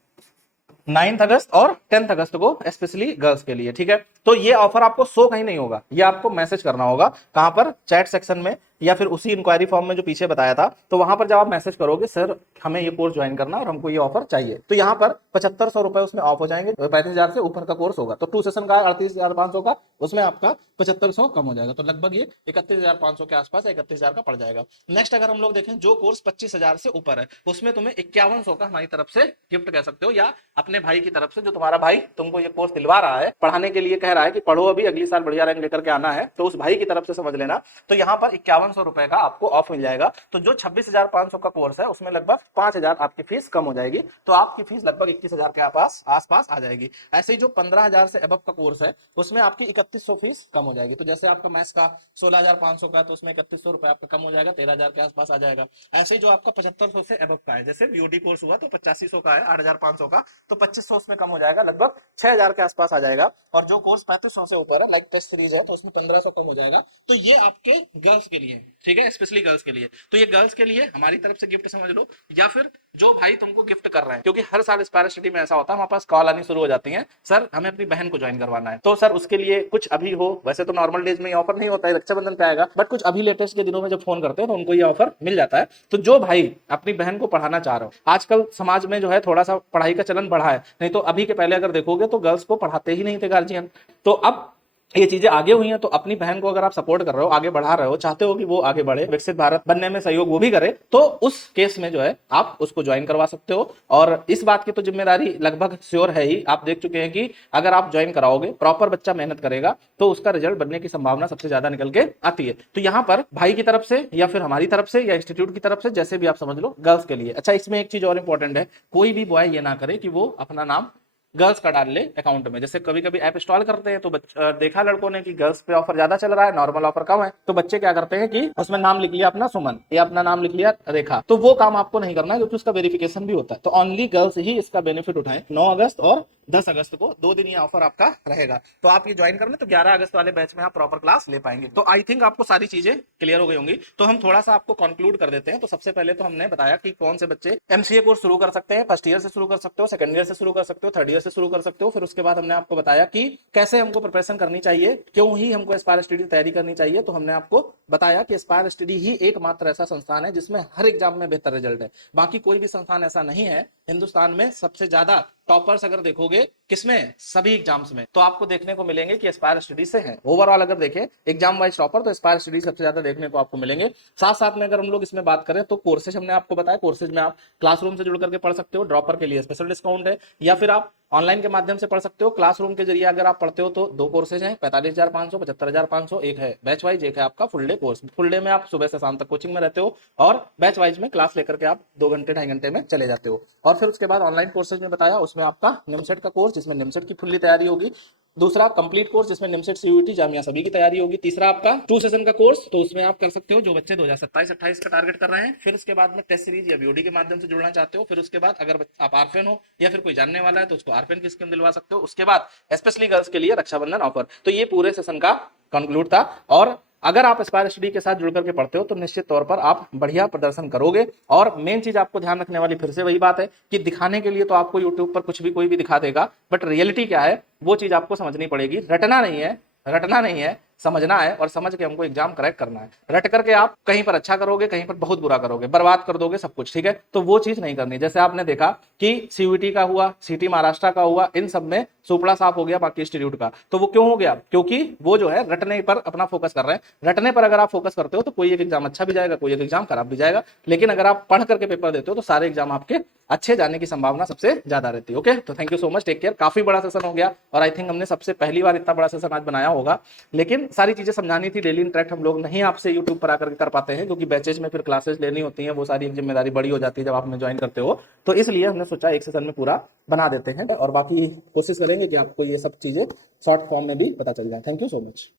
9 अगस्त और 10 अगस्त को, स्पेशली गर्ल्स के लिए, ठीक है। तो ये ऑफर आपको शो कहीं नहीं होगा, ये आपको मैसेज करना होगा। कहां पर? चैट सेक्शन में या फिर उसी इंक्वायरी फॉर्म में जो पीछे बताया था, तो वहां पर जब आप मैसेज करोगे सर हमें ये कोर्स ज्वाइन करना और हमको ये ऑफर चाहिए, तो यहाँ पर 7500 रुपए उसमें ऑफ हो जाएंगे। 35,000 से ऊपर का कोर्स होगा तो 2 सेशन का 38,500 का, उसमें आपका 7500 कम हो जाएगा, तो लगभग ये 31,500 के आसपास 31,000 का पड़ जाएगा। नेक्स्ट अगर हम लोग देखें, जो कोर्स 25,000 से ऊपर है उसमें तुम्हें 5100 का हमारी तरफ से गिफ्ट कह सकते हो, या अपने भाई की तरफ से, जो तुम्हारा भाई तुमको ये कोर्स दिलवा रहा है, पढ़ाने के लिए कह रहा है कि पढ़ो अभी, अगली साल बढ़िया रैंक लेकर के आना है, तो उस भाई की तरफ से समझ लेना। तो यहाँ पर 5100 रुपए का आपको ऑफ मिल जाएगा। तो जो 26,500 का कोर्स है उसमें लगभग 5,000 आपकी फीस कम हो जाएगी, तो आपकी फीस लगभग 21,000 के आसपास आ जाएगी। ऐसे ही जो 15,000 से अबव का कोर्स है उसमें आपकी 3100 फीस कम हो जाएगी। तो जैसे आपका मैथ्स का 16,500 का, तो उसमें 3100 रुपए आपका कम हो जाएगा, 13,000 के आसपास आ जाएगा। ऐसे ही जो आपका 7500 से अबव का है, जैसे यूडी कोर्स हुआ तो 8500 का है, 8,500 का, तो 2500 उसमें कम हो जाएगा, लगभग 6,000 के आसपास आ जाएगा। और जो कोर्स 3500 से ऊपर है, लाइक टेस्ट सीरीज है, तो उसमें 1500 कम हो जाएगा। तो ये आपके गर्ल्स के लिए, ठीक है, स्पेशली गर्ल्स के लिए। तो ये गर्ल्स के लिए हमारी तरफ से गिफ्ट समझ लो, या फिर जो भाई तुमको गिफ्ट कर रहे हैं, क्योंकि हर साल स्पायर स्टडी में ऐसा होता है, हमारे पास कॉल आनी शुरू हो जाती है, सर हमें अपनी बहन को ज्वाइन करवाना है, तो सर उसके लिए कुछ अभी हो, वैसे तो नॉर्मल डेज में ये ऑफर नहीं होता है, रक्षाबंधन पे आएगा, बट कुछ अभी लेटेस्ट के दिनों में जब फोन करते हैं तो उनको ये ऑफर मिल जाता है। तो जो भाई अपनी बहन को पढ़ाना चाह रहे हो, आजकल समाज में जो है थोड़ा सा पढ़ाई का चलन बढ़ा है, नहीं तो अभी के पहले अगर देखोगे तो गर्ल्स को पढ़ाते ही नहीं थे गार्जियन। तो अब ये चीजें आगे हुई हैं, तो अपनी बहन को अगर आप सपोर्ट कर रहे हो, आगे बढ़ा रहे हो, चाहते हो कि वो आगे बढ़े, विकसित भारत बनने में सहयोग वो भी करे, तो उस केस में जो है आप उसको ज्वाइन करवा सकते हो। और इस बात की तो जिम्मेदारी लगभग श्योर है ही, आप देख चुके हैं कि अगर आप ज्वाइन कराओगे, प्रॉपर बच्चा मेहनत करेगा, तो उसका रिजल्ट बनने की संभावना सबसे ज्यादा निकल के आती है। तो यहाँ पर भाई की तरफ से या फिर हमारी तरफ से या इंस्टीट्यूट की तरफ से, जैसे भी आप समझ लो, गर्ल्स के लिए। अच्छा, इसमें एक चीज और इंपॉर्टेंट है, कोई भी बॉय ये ना करे कि वो अपना नाम गर्ल्स का डाल ले अकाउंट में। जैसे कभी कभी ऐप इंस्टॉल करते हैं तो देखा लड़कों ने कि गर्ल्स पे ऑफर ज्यादा चल रहा है, नॉर्मल ऑफर कम है, तो बच्चे क्या करते हैं कि उसमें नाम लिख लिया अपना सुमन या अपना नाम लिख लिया रेखा। तो वो काम आपको नहीं करना है, क्योंकि उसका वेरिफिकेशन भी होता है। तो ओनली गर्ल्स ही इसका बेनिफिट उठाएं। 9 अगस्त और 10 अगस्त को 2 दिन ये ऑफर आपका रहेगा। तो आप ये ज्वाइन करना, तो 11 अगस्त वाले बैच में आप प्रॉपर क्लास ले पाएंगे। तो आई थिंक आपको सारी चीजें क्लियर हो गई होंगी। तो हम थोड़ा सा आपको कंक्लूड कर देते हैं। तो सबसे पहले तो हमने बताया कि कौन से बच्चे एमसीए कोर्स शुरू कर सकते हैं, फर्स्ट ईयर से शुरू कर सकते हो, सेकंड ईयर से शुरू कर सकते हो, थर्ड ईयर से शुरू कर सकते हो। फिर उसके बाद हमने आपको बताया कि कैसे हमको प्रिपरेशन करनी चाहिए, क्यों ही हमको एस्पायर स्टडी तैयारी करनी चाहिए। तो हमने आपको बताया कि एस्पायर स्टडी ही एकमात्र ऐसा संस्थान है जिसमें हर एग्जाम में बेहतर रिजल्ट है। बाकी कोई भी संस्थान ऐसा नहीं है। हिंदुस्तान में सबसे ज्यादा टॉपर्स अगर देखोगे किसमें, सभी एग्जाम्स में, तो आपको देखने को मिलेंगे कि एस्पायर स्टडी से हैं। ओवरऑल अगर देखें एग्जाम वाइज टॉपर, तो एस्पायर स्टडी सबसे ज्यादा देखने को आपको मिलेंगे। साथ साथ में अगर हम लोग इसमें बात करें तो कोर्सेज हमने आपको बताया, कोर्सेज में आप क्लासरूम से जुड़ करके पढ़ सकते हो, ड्रॉपर के लिए स्पेशल डिस्काउंट है, या फिर आप ऑनलाइन के माध्यम से पढ़ सकते हो। क्लासरूम के जरिए अगर आप पढ़ते हो तो 2 कोर्सेज हैं, 45,500, 75,500, एक है बैच वाइज, एक है आपका full day course. Full day में आप सुबह से शाम तक कोचिंग में रहते हो और बैच वाइज में क्लास लेकर के आप 2 घंटे 2.5 घंटे में चले जाते हो। और फिर उसके बाद ऑनलाइन कोर्सेज में बताया, उसमें आपका निमसेट का कोर्स जिसमें निमसेट की फुल्ली तैयारी होगी, दूसरा कंप्लीट कोर्स जिसमें निमसेट सीयूईटी जामिया सभी की तैयारी होगी, तीसरा आपका 2 सेशन का कोर्स, तो उसमें आप कर सकते हो जो बच्चे 2027-28 का टारगेट कर रहे हैं। फिर उसके बाद में टेस्ट सीरीज या बीओडी के माध्यम से जुड़ना चाहते हो। फिर उसके बाद अगर आप आरफेन हो या फिर कोई जानने वाला है तो उसको आरफेन की स्कीम दिलवा सकते हो। उसके बाद स्पेशली गर्ल्स के लिए रक्षाबंधन ऑफर। तो ये पूरे सेशन का कंक्लूड था। और अगर आप एस्पायर स्टडी के साथ जुड़ करके पढ़ते हो तो निश्चित तौर पर आप बढ़िया प्रदर्शन करोगे। और मेन चीज आपको ध्यान रखने वाली फिर से वही बात है कि दिखाने के लिए तो आपको यूट्यूब पर कुछ भी कोई भी दिखा देगा, बट रियलिटी क्या है वो चीज आपको समझनी पड़ेगी। रटना नहीं है, समझना है और समझ के हमको एग्जाम क्रैक करना है। रट करके आप कहीं पर अच्छा करोगे, कहीं पर बहुत बुरा करोगे, बर्बाद कर दोगे सब कुछ, ठीक है। तो वो चीज नहीं करनी। जैसे आपने देखा कि सीयूईटी का हुआ, सीटी महाराष्ट्र का हुआ, इन सब में सुपड़ा साफ हो गया बाकी इंस्टीट्यूट का। तो वो क्यों हो गया? क्योंकि वो जो है रटने पर अपना फोकस कर रहे हैं। रटने पर अगर आप फोकस करते हो तो कोई एक एग्जाम अच्छा भी जाएगा, कोई एक एग्जाम खराब भी जाएगा। लेकिन अगर आप पढ़ करके पेपर देते हो तो सारे एग्जाम आपके अच्छे जाने की संभावना सबसे ज्यादा रहती है। ओके, तो thank you so much, take care. काफी बड़ा सेशन हो गया और आई थिंक हमने सबसे पहली बार इतना बड़ा सेशन आज बनाया होगा। लेकिन सारी चीजें समझानी थी, डेली इंटरेक्ट हम लोग नहीं आपसे यूट्यूब पर आकर के कर पाते हैं, क्योंकि बैचेज में फिर क्लासेस लेनी होती है, वो सारी एक जिम्मेदारी बड़ी हो जाती है जब आप हमें ज्वाइन करते हो। तो इसलिए हमने सोचा एक सेशन में पूरा बना देते हैं और बाकी कोशिश करेंगे कि आपको ये सब चीजें शॉर्ट फॉर्म में भी पता चल जाए। Thank you so much.